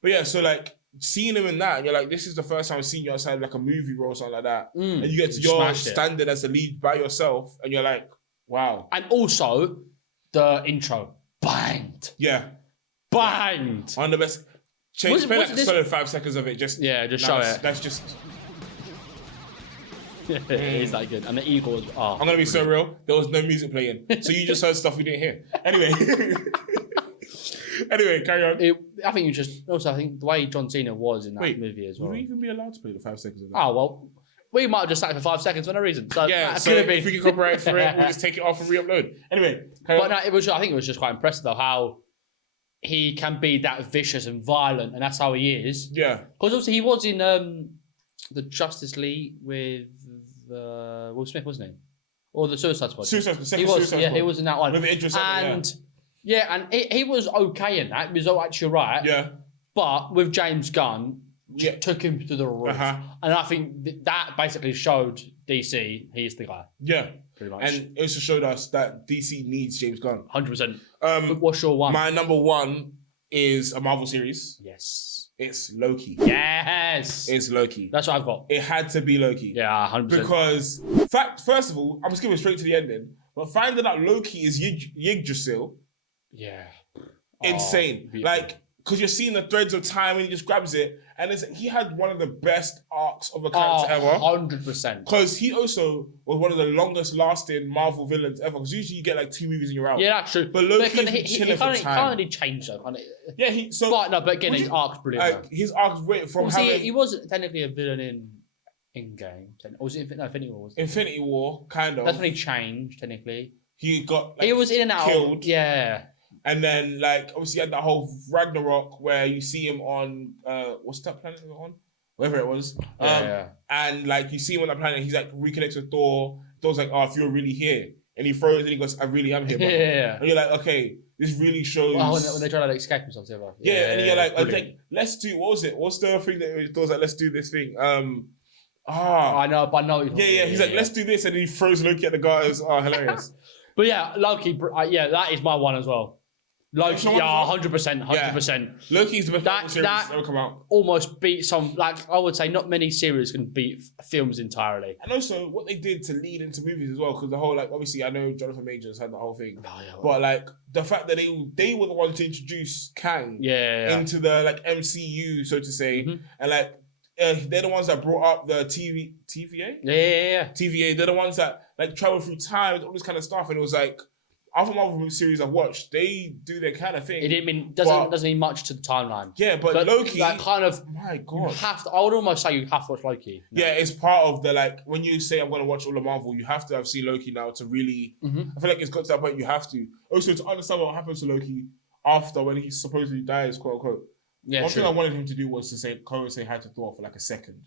But yeah, so like seeing him in that, and you're like, this is the first time I've seen you outside like a movie role or something like that, and you get to your standard as a lead by yourself, and you're like, wow. And also the intro. Banged. Yeah. Banged. On the best. Play like a solid 5 seconds of it. Just show it. That's just. It is that good. And the Eagles are. I'm gonna be so real. There was no music playing, so you just heard stuff we didn't hear. Anyway, carry on. I think I think the way John Cena was in that movie as well. Would we even be allowed to play the 5 seconds of that? Oh well. We might have just sat it for 5 seconds for no reason. So yeah, so if we can copyright for it, we'll just take it off and re-upload. Anyway. But no, I think it was just quite impressive though how he can be that vicious and violent, and that's how he is. Yeah. Because obviously he was in the Justice League with Will Smith, wasn't he? Or the Suicide Squad. Suicide Squad. He was in that one. With Idris Elba, and he was okay in that. He was actually right. Yeah. But with James Gunn, took him to the roof. And I think that basically showed DC he's the guy. Yeah. Pretty much. And it also showed us that DC needs James Gunn. 100%. What's your one? My number one is a Marvel series. Yes. It's Loki. Yes. It's Loki. That's what I've got. It had to be Loki. Yeah, 100%. Because, first of all, I'm skipping straight to the ending, but finding out Loki is Yggdrasil. Yeah. Insane. Like, because you're seeing the threads of time and he just grabs it. And he had one of the best arcs of a character ever. 100%. Because he also was one of the longest lasting Marvel villains ever. Because usually you get like 2 movies and you're out. Yeah, that's true. But Loki's been chilling for time. He can't really change though, can it? Yeah, but again, his arc's brilliant. His arc's great from having... he wasn't technically a villain in Endgame. Or was it Infinity War? Infinity War, kind of. That's when he changed, technically. He got he was in and out. Killed. Yeah. And then, like, obviously, you had that whole Ragnarok where you see him on, what's that planet on? Whatever it was. And, like, you see him on that planet, he's, like, reconnects with Thor. Thor's like, oh, if you're really here. And he throws and he goes, I really am here, bro. Yeah. And you're like, okay, this really shows... Well, when they try to, like, escape themselves. Yeah, and you're like, let's do... What was it? What's the thing that Thor's like, let's do this thing? I know, but I know... Yeah, he's like, let's do this. And then he throws Loki at the guys. Oh, hilarious. But yeah, Loki, that is my one as well. Loki, 100%. Loki's the best series that's ever come out. Almost beat some, like, I would say not many series can beat films entirely. And also what they did to lead into movies as well, because the whole, like, obviously I know Jonathan Majors had the whole thing. But like the fact that they were the ones to introduce Kang into the like MCU, so to say. And like they're the ones that brought up the TVA? TVA. They're the ones that like travel through time, all this kind of stuff. And it was like, other Marvel series I've watched, they do their kind of thing. It didn't mean But- doesn't mean much to the timeline. Yeah, but Loki, that kind of my you God. have to. I would almost say you have to watch Loki. Yeah, it's part of the, like, when you say I'm going to watch all of Marvel, you have to have seen Loki now to really, I feel like it's got to that point you have to. Also, to understand what happens to Loki after when he supposedly dies, quote unquote. Yeah, One true. thing I wanted him to do was to say hi to Thor for like a second.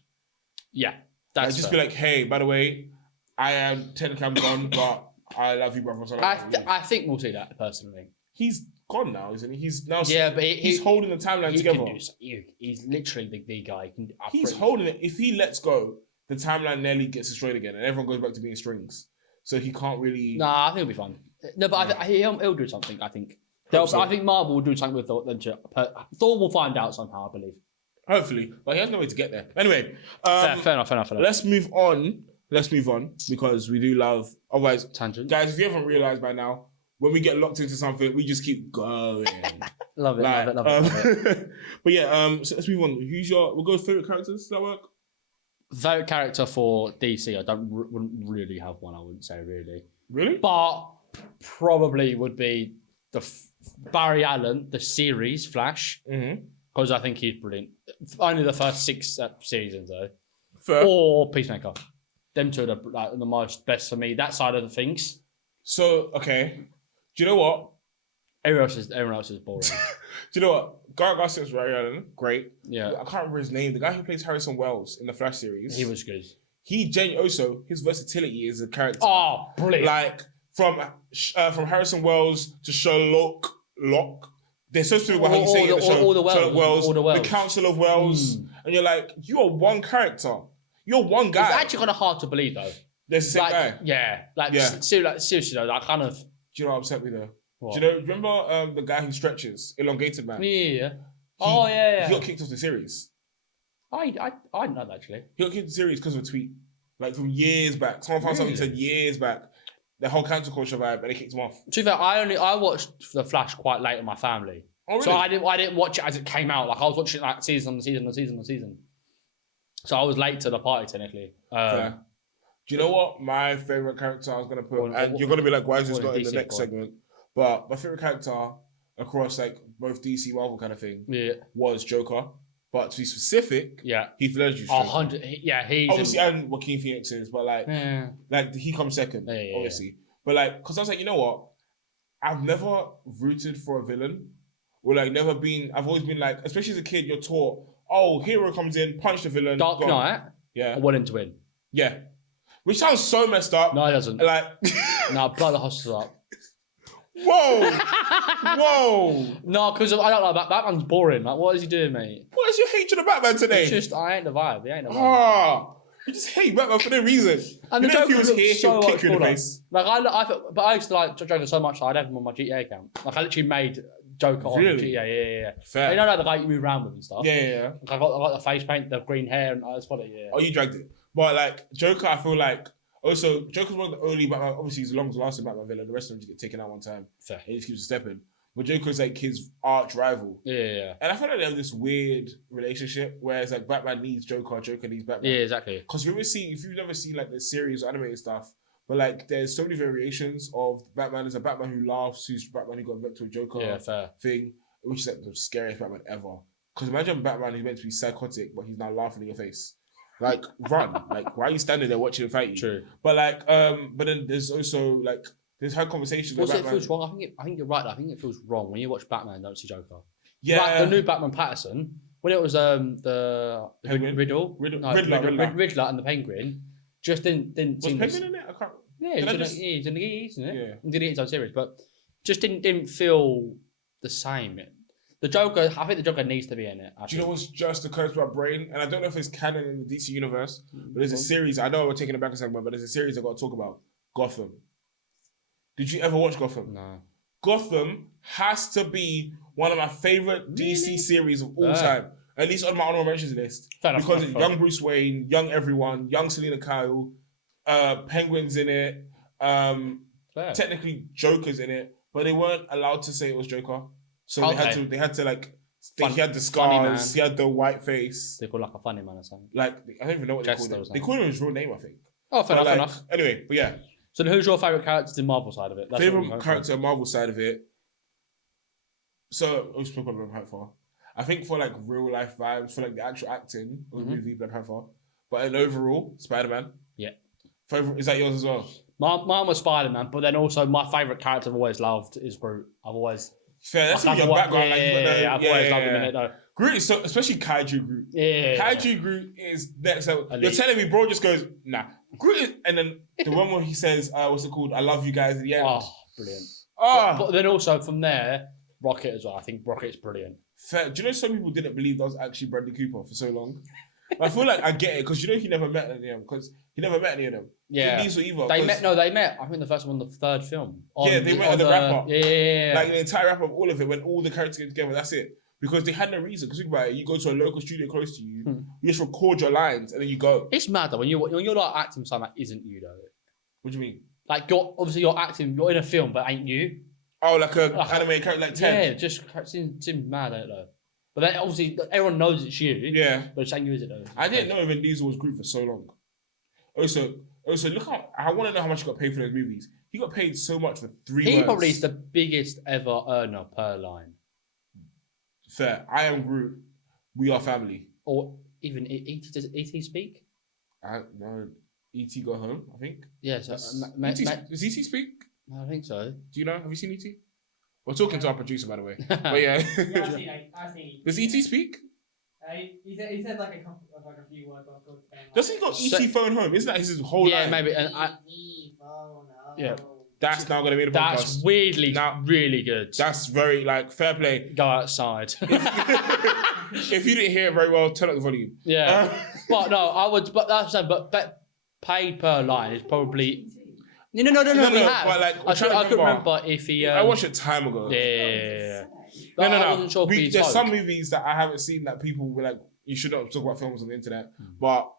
Yeah, Like, that's just fair. be like, hey, by the way, I am technically I'm gone, but I love you, brother. So I think we'll see that personally. he's gone now, isn't he? He's now But he's holding the timeline he together. can do he's literally the guy. He's holding it. If he lets go, the timeline nearly gets destroyed again, and everyone goes back to being strings. So he can't really. Nah, I think it'll be fun. No, but he'll do something. I think. I think Marvel will do something with Thor. Thor will find out somehow, I believe. Hopefully, but he has no way to get there. Anyway, Fair enough. Let's move on because we do love. Otherwise, Tangent. guys, if you haven't realized by now, when we get locked into something, we just keep going. Love it. Love it. But yeah, so let's move on. We'll go with favorite characters. Does that work? Favorite character for DC, I wouldn't really have one. I wouldn't say really. Really? But probably would be Barry Allen, the series Flash, because I think he's brilliant. Only the first 6 seasons though. Fair. Or Peacemaker. Them two are the most best for me. That side of the things. So okay, do you know what? Everyone else is boring. Do you know what? Garrett Garcia's Barry Allen, great. Yeah, I can't remember his name. The guy who plays Harrison Wells in the Flash series. he was good. He also his versatility as a character. Oh, brilliant! Like from Harrison Wells to Sherlock Locke. They're so specific about how you say it in the show. All the Wells. Sherlock Wells, All the Wells. the Council of Wells. And you're like, you are one character. You're one guy. It's actually kind of hard to believe though. There's the same guy. Yeah, seriously though, that kind of. Do you know what upset me though? What? Do you remember the guy who stretches, Elongated Man? Yeah. He got kicked off the series. I didn't know that actually. He got kicked off the series because of a tweet. Like from years back. Someone found something said years back. The whole cancel culture vibe, and they kicked him off. To be fair, I watched The Flash quite late in my family. Oh, really? So I didn't watch it as it came out. Like I was watching it like season. So I was late to the party technically. Fair. Do you know what my favorite character I was gonna put? And you're gonna be like, why is this not in the next segment? But my favorite character across like both DC Marvel kind of thing was Joker. But to be specific, Heath Ledger's Joker. 100. He's obviously, and Joaquin Phoenix is, but like he comes second, obviously. But like, because I was like, you know what? I've never rooted for a villain, or like never been. I've always been like, especially as a kid, you're taught, oh, hero comes in, punch the villain. Dark Knight. Yeah. I want him to win. Yeah. Which sounds so messed up. No, it doesn't. Like, no, blow the hospital up. Whoa! Whoa! No, because I don't like Batman's boring. Like, what is he doing, mate? What is your hatred of Batman today? It's just, I ain't the vibe. He ain't the vibe. Ah, you just hate Batman for no reason. And you the know if he was Joker here, looks so he'll kick much you in the cooler. face. Like, I used to like Joker so much that I'd have him on my GTA account. Like, I literally made Joker on Really? GTA. Yeah. Fair. You know, like the guy you move around with and stuff. Yeah. Like, I got the face paint, the green hair, and I just got it. Yeah. Oh, you dragged it. But like Joker, I feel like also Joker's one of the only Batman. Obviously, he's the longest lasting Batman villain. The rest of them just get taken out one time. Fair. He just keeps stepping. But Joker's like his arch rival. Yeah. And I feel like they have this weird relationship where it's like Batman needs Joker, Joker needs Batman. Yeah, exactly. Because if you've never seen like the series or animated stuff, but like there's so many variations of Batman. There's a Batman who laughs, who's Batman who got back to a Joker thing, which is like the scariest Batman ever. Because imagine Batman who's meant to be psychotic, but he's now laughing in your face. Like, run. Like, why are you standing there watching him fight you? True. But like, but then there's also like, there's had conversations with Batman. It feels wrong. I think you're right. I think it feels wrong when you watch Batman and don't see Joker. Yeah. Like the new Batman Patterson, when it was the Riddler and the Penguin, just didn't was seem. Penguin in it? I can't. Yeah, he's in it. Yeah. He did it in his own series, but just didn't feel the same. The Joker, I think the Joker needs to be in it. Do you know what's just occurred to my brain? And I don't know if it's canon in the DC universe, but there's a series. I know we're taking it back a second, but there's a series I got to talk about. Gotham. Did you ever watch Gotham? No. Gotham has to be one of my favorite DC series of all time. At least on my honorable mentions list. Because it's young Bruce Wayne, young everyone, young Selena Kyle, Penguin's in it. Technically Joker's in it, but they weren't allowed to say it was Joker. So they had to like he had the scars, he had the white face. They call like a funny man or something. Like I don't even know what they called him. They called him his real name, I think. Oh, fair enough. Anyway, but yeah. So then who's your favourite characters in Marvel side of it? That's what Favorite character on Marvel side of it. So I spoke on Black Panther. I think for like real life vibes, for like the actual acting, it would be Black Panther. But in overall, Spider-Man. Yeah. Favorite, is that yours as well? Mine was Spider-Man, but then also my favourite character I've always loved is Groot. I've always... Fair, that's in your background. I've always loved him in it though. Groot is so, especially Kaiju Groot. Yeah. Kaiju Groot is next level. You're telling me, bro, just goes, nah. Groot is, and then the one where he says, what's it called? I love you guys at the end. Oh, brilliant. Oh. But then also from there, Rocket as well. I think Rocket's brilliant. Fair. Do you know some people didn't believe that was actually Bradley Cooper for so long? I feel like I get it because you know he never met any of them because he never met any of them. Yeah. They met. I think the first one, the third film. They met at the wrap-up. Yeah. Like the entire wrap-up of all of it, when all the characters get together, that's it. Because they had no reason. Because think about it, you go to a local studio close to you, you just record your lines and then you go. It's mad though when you're like acting for something that isn't you though. What do you mean? Like you're acting, you're in a film but ain't you. Oh, like an anime character like Ted. Yeah, just seems mad though. But then obviously everyone knows it's you. Yeah. But it's ain't you, is it though? I didn't know Vin Diesel was Groot for so long. Also, look how I want to know how much he got paid for those movies. He got paid so much for 3 He words. probably is the biggest ever earner per line. Fair. I am Groot. We are family. Or even E.T. Does E.T. speak? No. E.T. go home, I think. Yeah, so does E.T. speak? I think so. Do you know? Have you seen E.T.? We're talking to our producer, by the way. But yeah. I've seen Does E.T. speak? He said like a few words. Does he got E.T. phone home? Isn't that his whole life? Yeah, maybe. And yeah. That's now going to be in the podcast. That's weirdly really good. That's very, like, fair play. Go outside. If you didn't hear it very well, turn up the volume. Yeah. But no, I would, but that's but paid per line is probably... No, we have. But like, I couldn't remember if he... I watched it time ago. Yeah. No. I wasn't sure if there's some movies that I haven't seen that people were like, you should not talk about films on the internet, but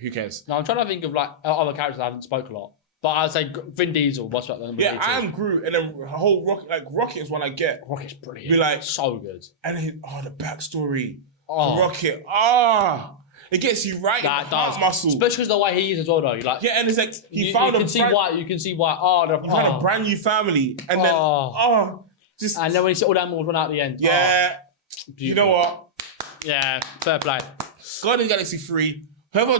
who cares? No, I'm trying to think of like other characters I haven't spoke a lot. But I'd say Vin Diesel, what's that? Yeah, I am Groot, and then the whole Rocket is one I get. Rocket's brilliant. Be like, so good. And the backstory. Oh. Rocket. It gets you right in the heart muscle. Especially because the way he is as well, though. Like, yeah, and it's like you can see why. You can see why. You found a brand new family, and then and then when you see all the animals run out at the end. Yeah, you know what? Yeah, fair play. Guardians of the Galaxy 3. Whoever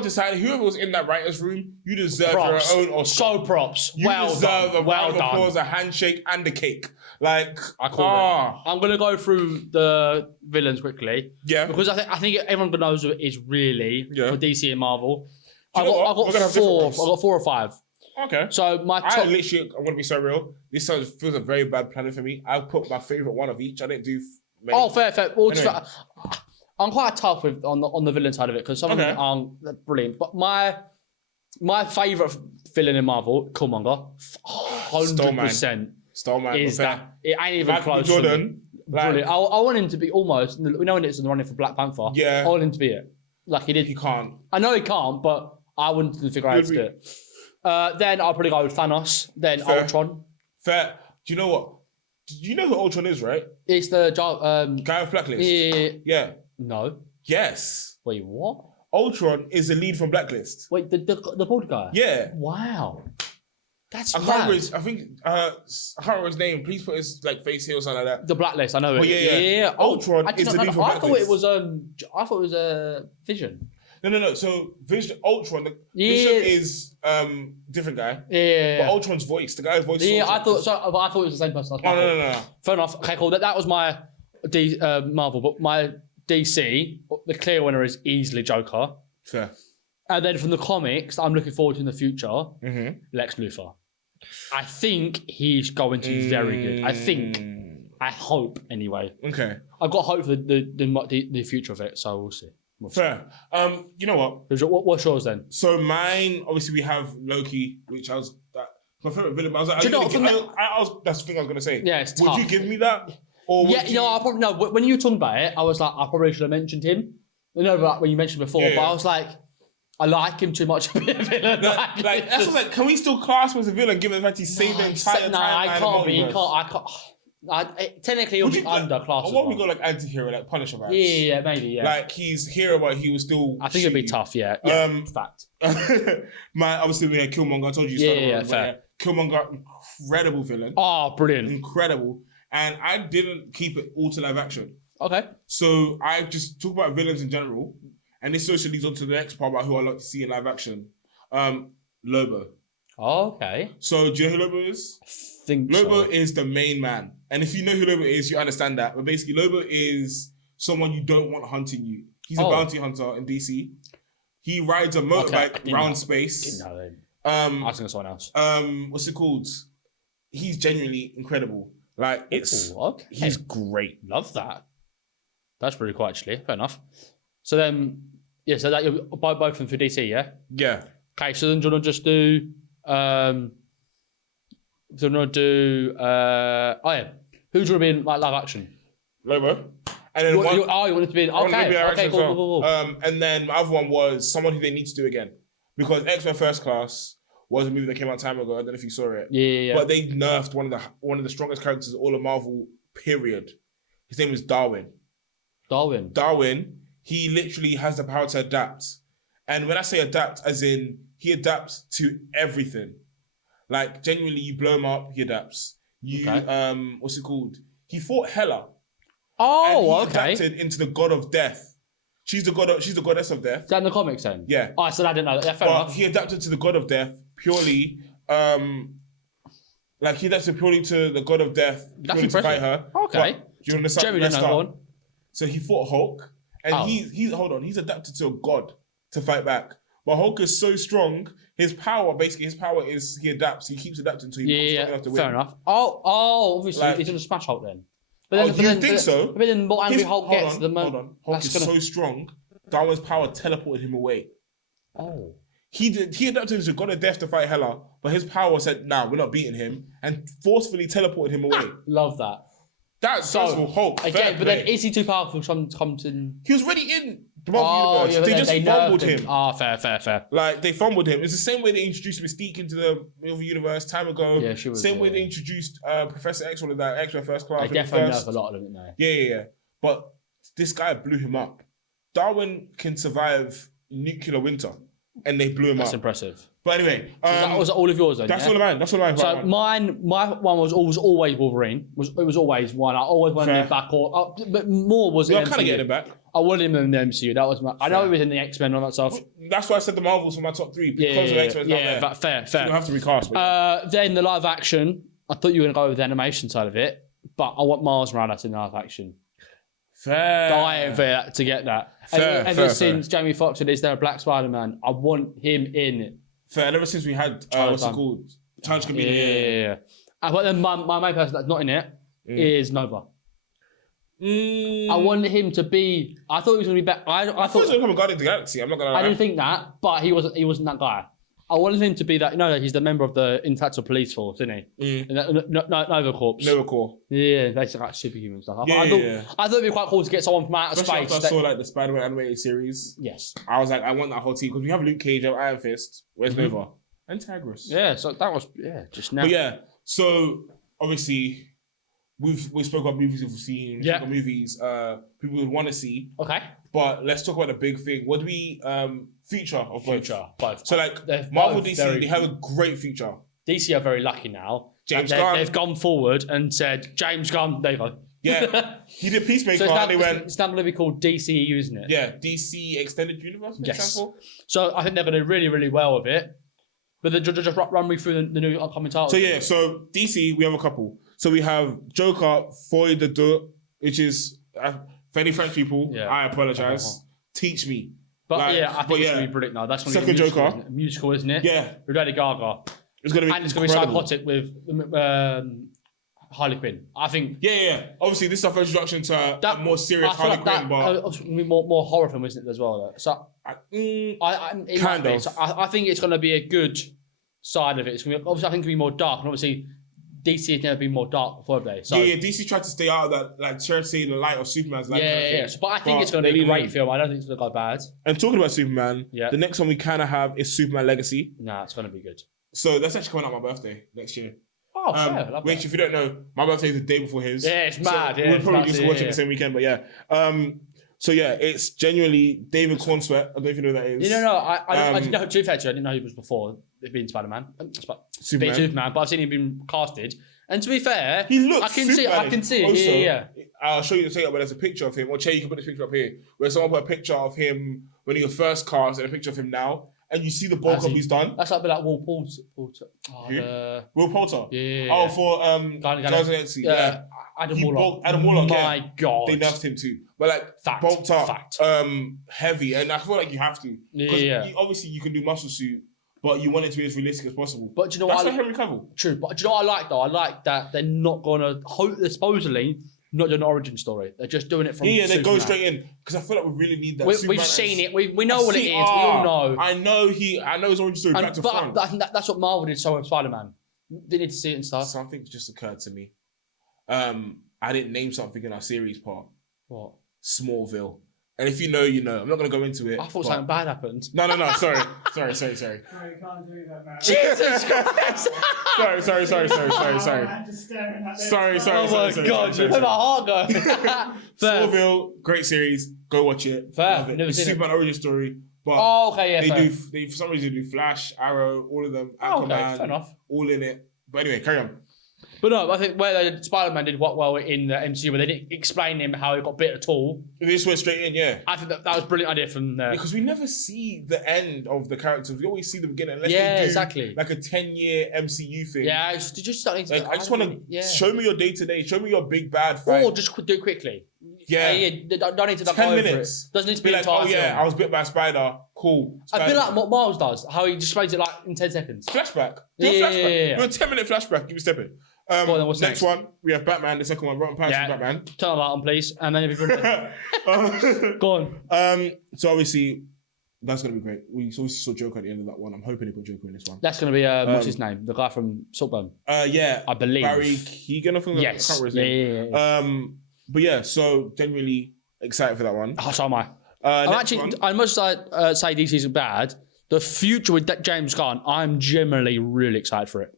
was in that writer's room, you deserve your own Oscar. So props. You deserve a round of applause, a handshake, and a cake. Like, I call it. I'm gonna go through the villains quickly. Yeah. Because I think everyone knows who it is really for DC and Marvel. I got 4 or 5. Okay. So my top. I'm gonna be so real. This feels a very bad planning for me. I put my favorite one of each. I didn't do many. Oh, fair. Well, anyway. I'm quite tough with on the villain side of it because some of them aren't brilliant. But my favourite villain in Marvel, Killmonger, 100%. Stallman is that it ain't even close. Jordan, brilliant. I want him to be almost. We know when it's in the running for Black Panther. Yeah, I want him to be it. Like he did. He can't. I know he can't, but I want to figure out how to do it. Then I'll probably go with Thanos. Then Fair. Ultron. Fair. Do you know what? Do you know who Ultron is, right? It's the guy with Blacklist. Yeah. No. Yes. Wait, what? Ultron is the lead from Blacklist. Wait, the bald guy? Yeah. Wow. That's I can't remember his name. Please put his face here or something like that. The Blacklist, I know it. Yeah. Ultron is the lead from Blacklist. I thought it was Vision. No. So Ultron, Vision is different guy. Yeah. But Ultron's voice, the guy's voice. Yeah, I thought it was the same person. No. Fair enough. Okay, cool. That was my Marvel, but my DC, the clear winner is easily Joker. Fair. And then from the comics, I'm looking forward to in the future, Lex Luthor. I think he's going to be very good. I hope anyway. Okay. I've got hope for the future of it, so we'll see. Fair. You know what? What's yours then? So mine, obviously, we have Loki, which my favorite villain. I was like, that's the thing I was gonna say. Yeah, it's tough. Would you give me that? Or I probably no. When you were talking about it, I was like, I probably should have mentioned him. But when you mentioned before, but I was like, I like him too much to be a villain. That's what can we still class him as a villain given the fact he saved the entire time? No, I can't be. I can't. Technically, he'll be underclass. What we go like anti-hero, like Punisher vibes? Yeah, maybe. Yeah. Like he's hero, but he was still. I think it'd be tough. Yeah. Fact. Obviously we had Killmonger. I told you. Yeah, fair. Killmonger, incredible villain. Oh, brilliant. Incredible. And I didn't keep it all to live action. Okay. So I just talk about villains in general. And this also leads on to the next part about who I like to see in live action. Lobo. Okay. So do you know who Lobo is? Lobo is the main man. And if you know who Lobo is, you understand that. But basically, Lobo is someone you don't want hunting you. He's a bounty hunter in DC. He rides a motorbike around space. Didn't know him. I was thinking of someone else. What's it called? He's genuinely incredible. Like, he's great. Love that. That's pretty cool, actually. Fair enough. So then, so that you'll buy both of them for DC, yeah? Yeah. Okay, so then do you want to just do... who do you want to be in like live action? Lobo. And then you want it to be in... Okay, cool. And then my other one was someone who they need to do again. Because X-Men First Class was a movie that came out time ago. I don't know if you saw it. Yeah. But they nerfed one of the strongest characters of all of Marvel, period. His name is Darwin. Darwin, he literally has the power to adapt. And when I say adapt, as in he adapts to everything. Like, genuinely, you blow him up, he adapts. What's it called? He fought Hela. Oh, and he adapted into the god of death. She's the goddess of death. Is that in the comics then? Yeah. Oh, so I didn't know that. Yeah, fair enough. He adapted to the god of death purely, he adapted purely to the god of death purely to fight her. Okay. But, do you understand? Jeremy didn't know one. So he fought Hulk, and he's adapted to a god to fight back. But Hulk is so strong, his power is he adapts. He keeps adapting until he becomes strong enough to win. Fair enough. Obviously he's gonna smash Hulk then. But then, you think so? But then what angry Hulk gets, hold on. Hulk is so strong. Darwin's power teleported him away. Oh. He adapted into God of Death to fight Hela, but his power said, "Nah, we're not beating him," and forcefully teleported him away. Love that. That's so Hulk. Again, but then is he too powerful for someone to come to? He was already in the Marvel universe. They just fumbled him. Fair. Like, they fumbled him. It's the same way they introduced Mystique into the Marvel universe time ago. Yeah, she was. Same way they introduced Professor X, one of that X-Men First Class. They definitely nerfed a lot of them, didn't they? Yeah. But this guy blew him up. Darwin can survive nuclear winter, and they blew him up. That's impressive. But anyway, that was all of yours then. That's all of mine. So my one was always Wolverine. It was always one. I always wanted him back, but more was. I'm kind of getting it back. I wanted him in the MCU. That was my. I know he was in the X-Men and all that stuff. That's why I said the Marvels were my top three because of X-Men. Yeah, fair. So you have to recast. Then the live action. I thought you were going to go with the animation side of it, but I want Miles Morales in the live action. Fair. Dying for that to get that. Ever since Jamie Foxx said, "Is there a Black Spider-Man?" I want him in it. Fair. And ever since we had what's it called? Challenge Comedian. Yeah. But then my main person that's not in it is Nova. I wanted him to be. I thought he was going to be better. I thought he was going to become a Guardian of the Galaxy. I'm not going to lie. I didn't think that, but he wasn't that guy. I wanted him to be that. You know, he's the member of the Interactive Police Force, isn't he? Nova Corps. Nova Corps. Yeah, basically like superhuman stuff. I thought it'd be quite cool to get someone from outer Especially space. After I saw like the Spider-Man animated series. Yes. I was like, I want that whole team because we have Luke Cage, have Iron Fist. Where's Nova? And Tigris. Yeah, so that was just now. But yeah, so obviously we spoke about movies we've seen. We spoke about movies people would want to see. Okay. But let's talk about the big thing. What do we feature of both? Both. So like Marvel, DC, they have a great feature. DC are very lucky now. James Gunn. They've gone forward and said, James Gunn, there you go. Yeah. He did Peacemaker so and they went... It's now going to be called DCU, isn't it? Yeah, DC Extended Universe, for example. So I think they're going to do really, really well with it. But then just run me through the new upcoming titles. So yeah, so DC, we have a couple. So we have Joker, Foy the Deux, which is... for any French people, I apologize. Teach me. But I think it's going to be brilliant now. That's going to be Second Joker. A musical, isn't it? Yeah. With Lady Gaga. It's going to be And it's going to be psychotic with Harley Quinn. I think... Yeah. Obviously, this is our first introduction to a more serious Harley Quinn, but... It's going to be more horror film, isn't it, as well? Though? So kind of. So I think it's going to be a good side of it. It's going to be, obviously, I think it's going to be more dark. And obviously... DC has never been more dark before, have they? So, DC tried to stay out of that, like, try to see the light of Superman's light. Yeah. But I think it's going to be a great film. I don't think it's going to go bad. And talking about Superman, the next one we kind of have is Superman Legacy. Nah, it's going to be good. So that's actually coming out my birthday next year. Oh, fair. Which, if you don't know, my birthday is the day before his. Yeah, it's mad. So we'll probably just watch it the same weekend, but yeah. So yeah, it's genuinely David Cornsweet. I don't know if you know who that is. No. I didn't know. To be fair to you, I didn't know he was before being Spider-Man. Superman, but I've seen him being casted. And to be fair, he looks. I can see it. Also, Yeah. I'll show you the thing where there's a picture of him. Or Che, you can put this picture up here, where someone put a picture of him when he was first cast and a picture of him now, and you see the bulk of he's done. That's like a bit like Will Poulter. Will Poulter. Yeah. Oh, for Guardians of the Galaxy. Yeah. Adam Warlock. My God. They nerfed him too. But like bulked up, heavy, and I feel like you have to. Yeah. Obviously, you can do muscle suit, but you want it to be as realistic as possible. But do you know that's what? That's like Henry Cavill. True, but do you know what I like though? I like that they're not gonna supposedly not doing an origin story. They're just doing it from they go straight in because I feel like we really need that. We've seen it. We know what it is. We all know. I know his origin story back to front. But I think that's what Marvel did so with Spider-Man. They need to see it and stuff. Something just occurred to me. I didn't name something in our series part. What? Smallville. And if you know, you know. I'm not going to go into it. I thought something bad happened. No. Sorry. No, you can't do that, man. Jesus Christ. Sorry. Oh my God, you made my heart go. Smallville, great series. Go watch it. Fair. It's a Superman origin story. But they for some reason do Flash, Arrow, all of them. Aquaman, fair enough. All in it. But anyway, carry on. But no, I think where Spider-Man did well in the MCU, where they didn't explain him how he got bit at all. They just went straight in, yeah. I think that was a brilliant idea from there. Because we never see the end of the characters. We always see the beginning. Unless yeah, they do exactly. Like a 10-year MCU thing. Yeah, I just want to show me your day-to-day. Show me your big bad fight. Or just do it quickly. Yeah. Don't need to 10 minutes. Doesn't need to be like, oh yeah, I was bit by a spider. Cool. I feel like what Miles does, how he just explains it like in 10 seconds. Flashback. Do a flashback. Do a 10-minute flashback. Give me stepping. Next one, we have Batman. The second one, Rotten Pants from Batman. Turn that on, please. And then if you go on. So obviously, that's going to be great. We saw Joker at the end of that one. I'm hoping they put Joker in this one. That's going to be, what's his name? The guy from Saltburn. Yeah. I believe. Barry Keegan, I think. Yes. I can't remember his name. But yeah, so genuinely excited for that one. Oh, so am I. I must say DC isn't bad. The future with James Gunn, I'm generally really excited for it.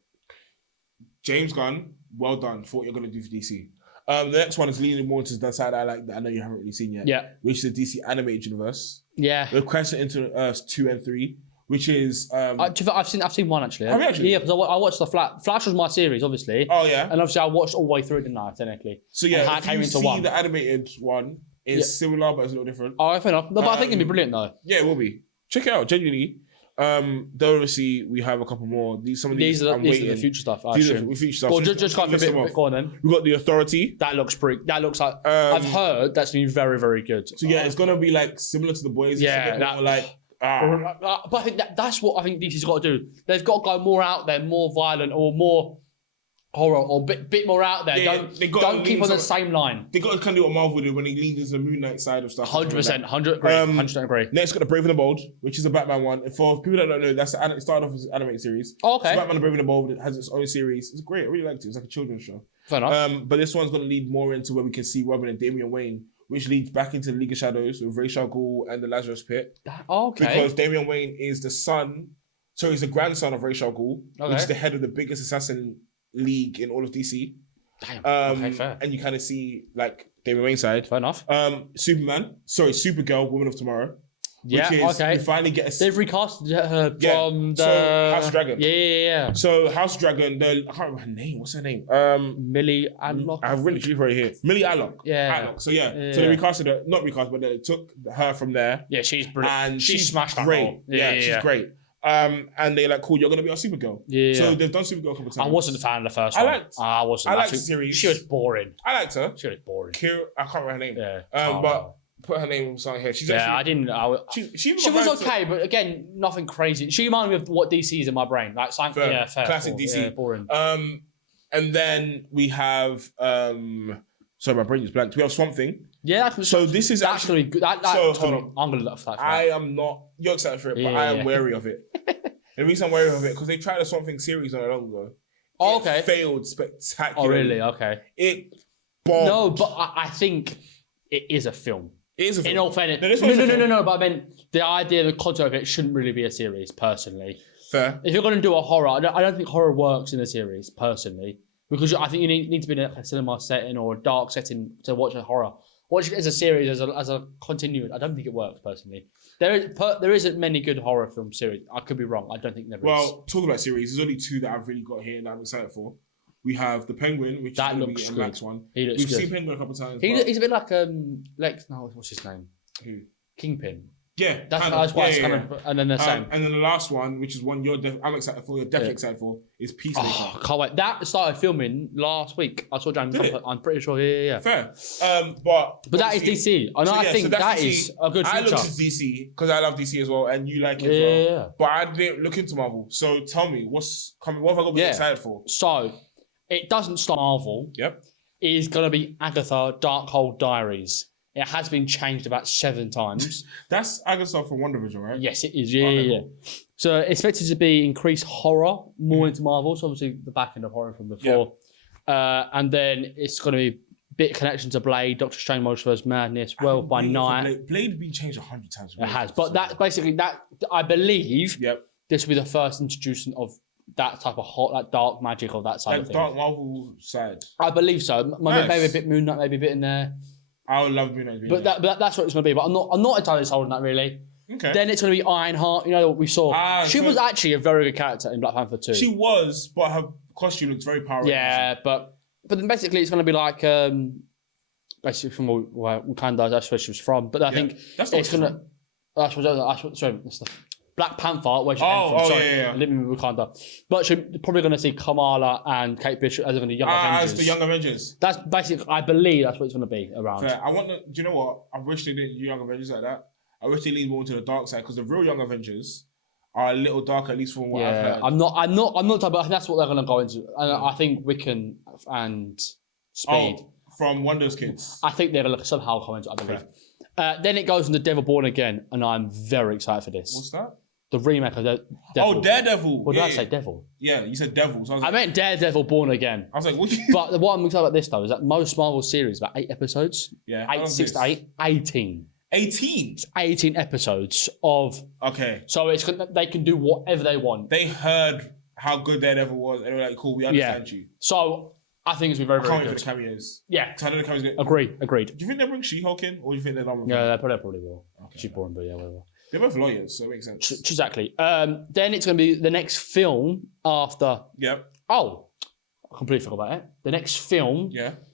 James Gunn, well done for what you're going to do for DC. The next one is leaning more to that side I like that I know you haven't really seen yet. Yeah. Which is the DC animated universe. Yeah. The Crescent into Earth 2 and 3, which is I've seen one actually. Have you actually? Yeah, because I watched the Flash was my series, obviously. Oh yeah. And obviously I watched all the way through it, didn't I, technically? So yeah, if you see the animated one, it's similar but it's a little different. Oh, fair enough. But I think it'd be brilliant though. Yeah, it will be. Check it out, genuinely. Though obviously we have a couple more. These are the future stuff. These are the future stuff. Well, just kind of a bit. Go on then. We've got the Authority. That looks like. I've heard that's been very, very good. So yeah, it's gonna be like similar to The Boys. Yeah, but I think that's what I think DC's got to do. They've got to go more out there, more violent, or more horror, or bit more out there. Yeah, don't keep on the same line. They got to kind of do what Marvel did when they leaned into the Moon Knight side of stuff. 100%, 100% agree. Next, got the Brave and the Bold, which is a Batman one. For people that don't know, it started off as an animated series. Oh, okay. So Batman the Brave and the Bold has its own series. It's great. I really liked it. It's like a children's show. Fair enough. But this one's going to lead more into where we can see Robin and Damian Wayne, which leads back into the League of Shadows with Ra's al Ghul and the Lazarus Pit. Okay. Because Damian Wayne is he's the grandson of Ra's al Ghul, which is the head of the biggest assassin league in all of DC. Damn. Okay, fair. And you kind of see like Damian Wayne's side. Fair enough. Supergirl, Woman of Tomorrow. Yeah, okay. We finally get they've recasted her from House of Dragon. Yeah. So House of Dragon, I can't remember her name. What's her name? Millie Allock. I have really clicked right here. Millie Allock. Yeah. Allock. So so they recasted her, not recast, but they took her from there. Yeah, she's brilliant. And she smashed that great. role. Yeah, she's great. And they're like, cool, you're gonna be our Supergirl. Yeah. So they've done Supergirl a couple times. I wasn't a fan of the first one. I wasn't. I liked the series. She was boring. I liked her. She was boring. Kira, I can't remember her name. Yeah. But put her name on something here. She's I didn't. She was okay, but again, nothing crazy. She reminded me of what DC is in my brain. Like, fair. Classic DC. Yeah, boring. And then we have sorry, my brain is blank. We have Swamp Thing. Yeah, so this is actually good. Hold on. I'm gonna look for that. I am not. You're excited for it, but I am wary of it. The reason I'm wary of it because they tried a Swamp Thing series not long ago. Oh, okay. It failed spectacularly. Oh, really? Okay. It bombed. No, but I think it is a film. It is a film. In all fairness. No. But I mean, the idea, the concept of it shouldn't really be a series, personally. Fair. If you're going to do a horror, I don't think horror works in a series, personally. Because I think you need to be in a cinema setting or a dark setting to watch a horror. watching it as a series, as a continuous, I don't think it works personally. There isn't many good horror film series. I could be wrong. I don't think there is. Well, talking about series, there's only 2 that I've really got here that I'm excited for. We have The Penguin, which That is going to looks be a good. Max one. He looks We've good. seen Penguin a couple of times. He's a bit like Lex. No, what's his name? Who? Kingpin. Yeah, That's why it's kind of, and then the same. And then the last one, which is one I'm excited for, you're definitely excited for, is Peacemaker. Oh, can't wait. That started filming last week. I saw James. I'm pretty sure. Yeah. Fair. But that is DC. I think that is a good feature. I looked at DC because I love DC as well, and you like it as well. Yeah. But I didn't look into Marvel. So tell me, what's coming? What have I got to be excited for? So, it doesn't start Marvel. Yep. It is going to be Agatha Darkhold Diaries. It has been changed about 7 times. That's Agatha from WandaVision, right? Yes, it is. Yeah. So it's expected to be increased horror, more into Marvel. So obviously the back end of horror from before. Yeah. And then it's going to be a bit of connection to Blade, Doctor Strange, Multiverse Madness, World by Night. Blade been changed 100 times. It has. But that basically, that I believe Yep. this will be the first introduction of that type of hot, like dark magic of that side of things. Dark Marvel side. I believe so. Maybe a bit Moon Knight, maybe a bit in there. I would love Moon Knight. But that's what it's going to be. But I'm not entirely sold on that, really. Okay. Then it's going to be Ironheart. You know what we saw? She was actually a very good character in Black Panther 2. She was, but her costume looks very powerful. Yeah, but then basically it's going to be like basically from where Wakanda. That's where she was from. But I think it's going to. That's the Black Panther, where she came from. Sorry, yeah. Living in Wakanda. But she's probably going to see Kamala and Kate Bishop as the Young Avengers. As the Young Avengers. That's basically, I believe that's what it's going to be around. Fair. Do you know what? I wish they didn't do Young Avengers like that. I wish they leaned more into the dark side because the real Young Avengers are a little darker, at least from what I've heard. I'm not talking about. I think that's what they're going to go into. And I think Wiccan and Speed. From Wonder's Kids. I think they're going to somehow come into it, I believe. Then it goes into Devil Born Again, and I'm very excited for this. What's that? The remake of Devil. Oh, Daredevil. What did I say? Devil? Yeah, you said Devil. So I meant Daredevil Born Again. I was like, what? But what I'm excited about this, though, is that most Marvel series, about 8 episodes. Yeah. 6 to 8. 18. 18? It's 18 episodes of... Okay. So they can do whatever they want. They heard how good Daredevil was. And they were like, cool, we understand you. So I think it's going to be very, very good. I can't wait for the cameos. Yeah. I know the cameos good. Agreed. Do you think they'll bring She-Hulk in? Or do you think they're done with Yeah, they probably will. Okay. She's boring, but yeah, whatever. They're both lawyers, so it makes sense. Exactly. Then it's going to be the next film after... Yep. Oh, I completely forgot about it. The next film,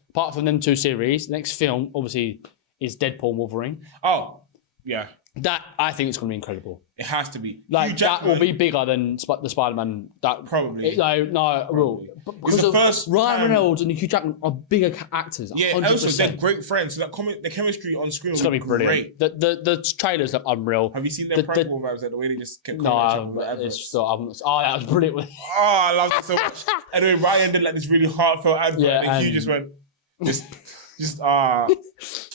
apart from them 2 series, the next film, obviously, is Deadpool Wolverine. Oh, yeah. That, I think it's going to be incredible. It has to be. Like, that will be bigger than the Spider-Man. That Probably. It will. Because the first Ryan time- Reynolds and Hugh Jackman are bigger actors. Yeah, 100%. also, they're great friends. So the chemistry on screen It's will going be to be brilliant. great. The trailers look unreal. Have you seen their prank-call vibes? Like the way they just kept No, it's still... that was brilliant. Oh, I loved it so much. Anyway, Ryan did like this really heartfelt advert, and Hugh just went, Anyway,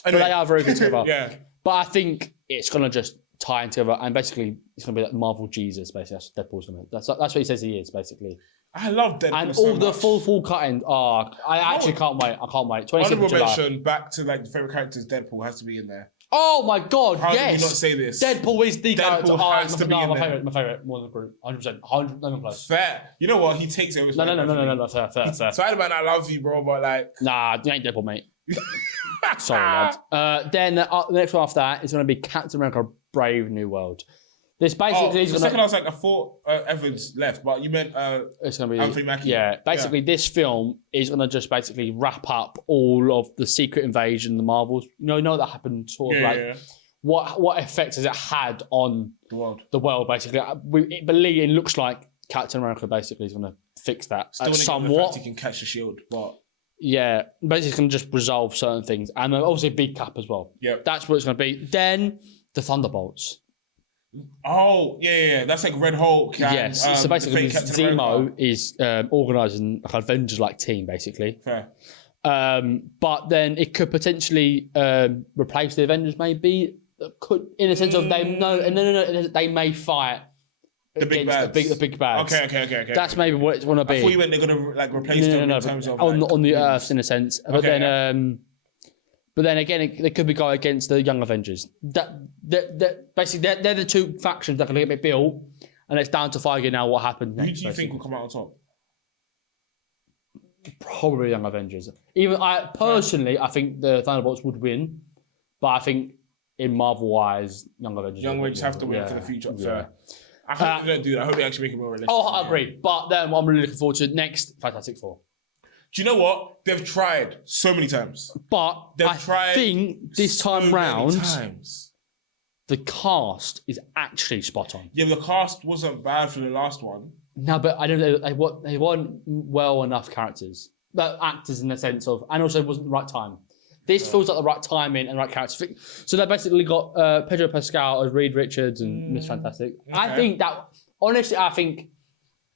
but they are very good together. Yeah. But I think it's going to just tie in together, and basically it's going to be like Marvel Jesus, basically. That's what Deadpool's going to be. That's what he says he is, basically. I love Deadpool And so all the much. full cut-in. Oh, I actually can't wait. 26th Honorable of July. mention, back to like the favourite characters, Deadpool has to be in there. Oh my God, How yes. did you not say this? Deadpool is the character. has to be in my there. favourite, more than the group. 100%. 100, not even close. Fair. You know what? He takes it. No, fair. Spider-Man, I love you, bro, but like... Nah, you ain't Deadpool, mate. Sorry, lad. Then the next one after that is going to be Captain America Brave New World. This basically is the going second I was like, I thought Evans left, but you meant it's going to be Anthony Mackie. Yeah, basically this film is going to just basically wrap up all of the Secret Invasion, the Marvels. You know that happened sort of what effect has it had on the world basically. It looks like Captain America basically is going to fix that Still somewhat. He can catch the shield, but yeah, basically going to just resolve certain things, and obviously big cap as well. Yeah, that's what it's going to be. Then the Thunderbolts. Oh yeah, that's like Red Hulk. And, yes, so basically Zemo is organising like an Avengers-like team, basically. Fair. But then it could potentially replace the Avengers, maybe. Could, in a sense of they may fight the big against bads. the big bads. Okay. That's maybe what it's going to be. I thought you meant they're going to like replace them in terms of on the Earth, in a sense. But then again, it could be going against the Young Avengers. Basically, they're the 2 factions that can get built, and it's down to Feige now what happens next. Who do you think will come out on top? Probably Young Avengers. I think the Thunderbolts would win, But I think in Marvel-wise, Young Avengers have to win for the future. Fair. I hope they don't do that. I hope they actually make it more realistic. Oh, I agree. But then what I'm really looking forward to next, Fantastic Four. Do you know what? They've tried so many times. But I think this time round, the cast is actually spot on. Yeah, but the cast wasn't bad for the last one. No, but I don't know. They weren't well enough characters. But actors in the sense of, and also it wasn't the right time. This feels like the right timing and right characters. So they basically got Pedro Pascal as Reed Richards and Miss Fantastic. Okay. I think that, honestly,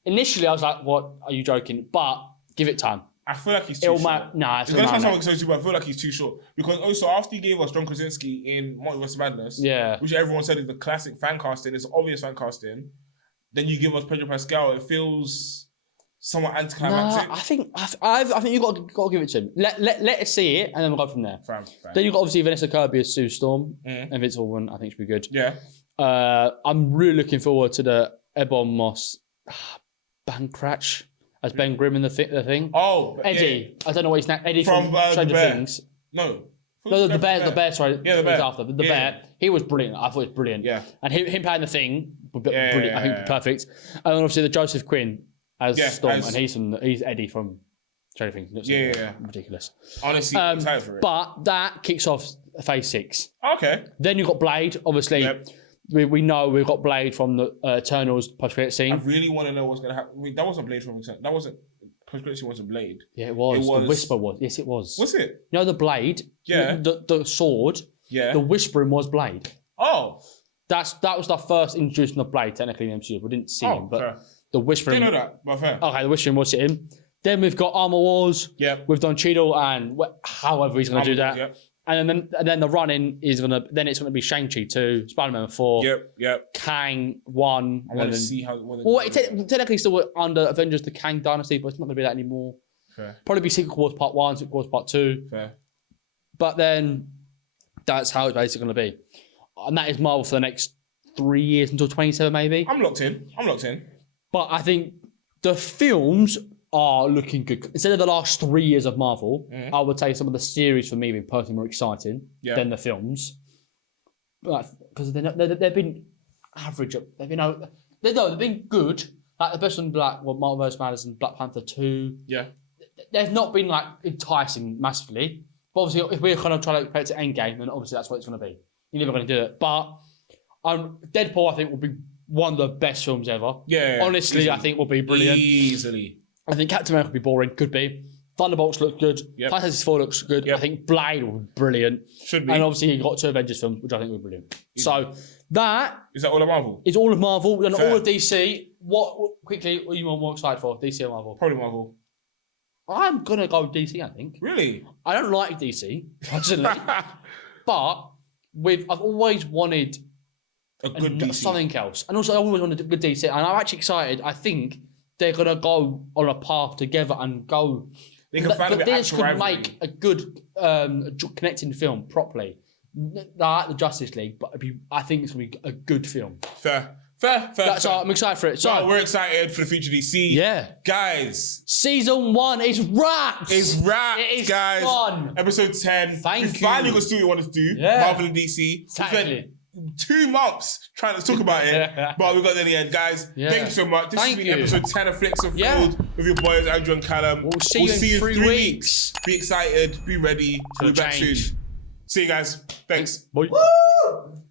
initially I was like, what, are you joking? But give it time. I feel like he's too short. Nah, it's going to sound so stupid, but I feel like he's too short. Because also, after he gave us John Krasinski in Multiverse of Madness, which everyone said is the classic fan casting, it's obvious fan casting, then you give us Pedro Pascal, it feels somewhat anticlimactic. Nah, I think you've got to give it to him. Let us see it, and then we'll go from there. Fine. Then you've got obviously Vanessa Kirby as Sue Storm, and Vince Vaughn, I think should be good. Yeah. I'm really looking forward to the Ebon Moss Bancratch as Ben Grimm in the thing. Oh, Eddie. Yeah. I don't know what his name. Eddie from Stranger Things. No, the bear. Sorry, yeah, the bear. After the bear. He was brilliant. I thought he was brilliant. Yeah, and him playing the thing, brilliant. I think perfect. And then obviously the Joseph Quinn as Storm, and he's Eddie from Stranger Things. Yeah. Ridiculous. Honestly, I'm excited for it. But that kicks off Phase 6. Okay. Then you've got Blade, obviously. Yep. We know we've got Blade from the Eternals post-credit scene. I really want to know what's going to happen. Wait, that wasn't Blade from Eternals. That wasn't... Post-credit scene wasn't Blade. Yeah, it was. The Whisper was. Yes, it was. Was it? You know the Blade? Yeah. The sword? Yeah. The Whispering was Blade. Oh. That was the first introduction of Blade, technically, in the MCU. We didn't see him, but fair. The Whispering... Didn't know that, but fair. Okay, the Whispering was him. Then we've got Armor Wars. Yep. With Don Cheadle and however he's going to do that. Yep. And then the running is it's gonna be Shang-Chi 2, Spider-Man 4, Yep. Kang 1. I want to see how. Well, technically still under Avengers the Kang Dynasty, but it's not gonna be that anymore. Fair. Probably be Secret Wars Part 1, Secret Wars Part 2. Fair. But then that's how it's basically gonna be, and that is Marvel for the next 3 years until 27 maybe. I'm locked in. But I think the films are looking good. Instead of the last 3 years of Marvel, I would say some of the series for me have been personally more exciting than the films. Because they've been average. They've been good. Like the best one, Multiverse Madness and Black Panther 2. Yeah. They've not been like enticing massively. But obviously, if we're kind of trying to compare it to Endgame, then obviously that's what it's going to be. You're never going to do it. But Deadpool, I think, will be one of the best films ever. Yeah. Honestly, easily. I think will be brilliant. Easily. I think Captain America will be boring. Could be. Thunderbolts look good. Yep. Fantastic Four looks good. Yep. I think Blade will be brilliant. Should be. And obviously you got 2 Avengers films, which I think will be brilliant. So that is that all of Marvel? It's all of Marvel and all of DC. What quickly are you more excited for? DC or Marvel? Probably Marvel. I'm gonna go DC, I think. Really? I don't like DC, personally. But I've always wanted a good DC. Something else. And also I always wanted a good DC. And I'm actually excited. I think they're gonna go on a path together and go. They can find this could make a good connecting film properly. Like the Justice League, but I think it's gonna be a good film. Fair. That's all. I'm excited for it. So we're excited for the future DC. Yeah, guys. Season 1 is wrapped. It's wrapped, it is guys. Fun. Episode 10. Thank you. Finally got to do what we wanted to do. Yeah. Marvel and DC. Exactly. 2 months trying to talk about it, but we got there in the end, guys. Yeah. Thank you so much. This has been episode 10 of FlicksnFields with your boys Andrew and Callum. We'll see you in 3 weeks. Be excited. Be ready. We'll be back soon. See you guys. Thanks. Bye. Woo!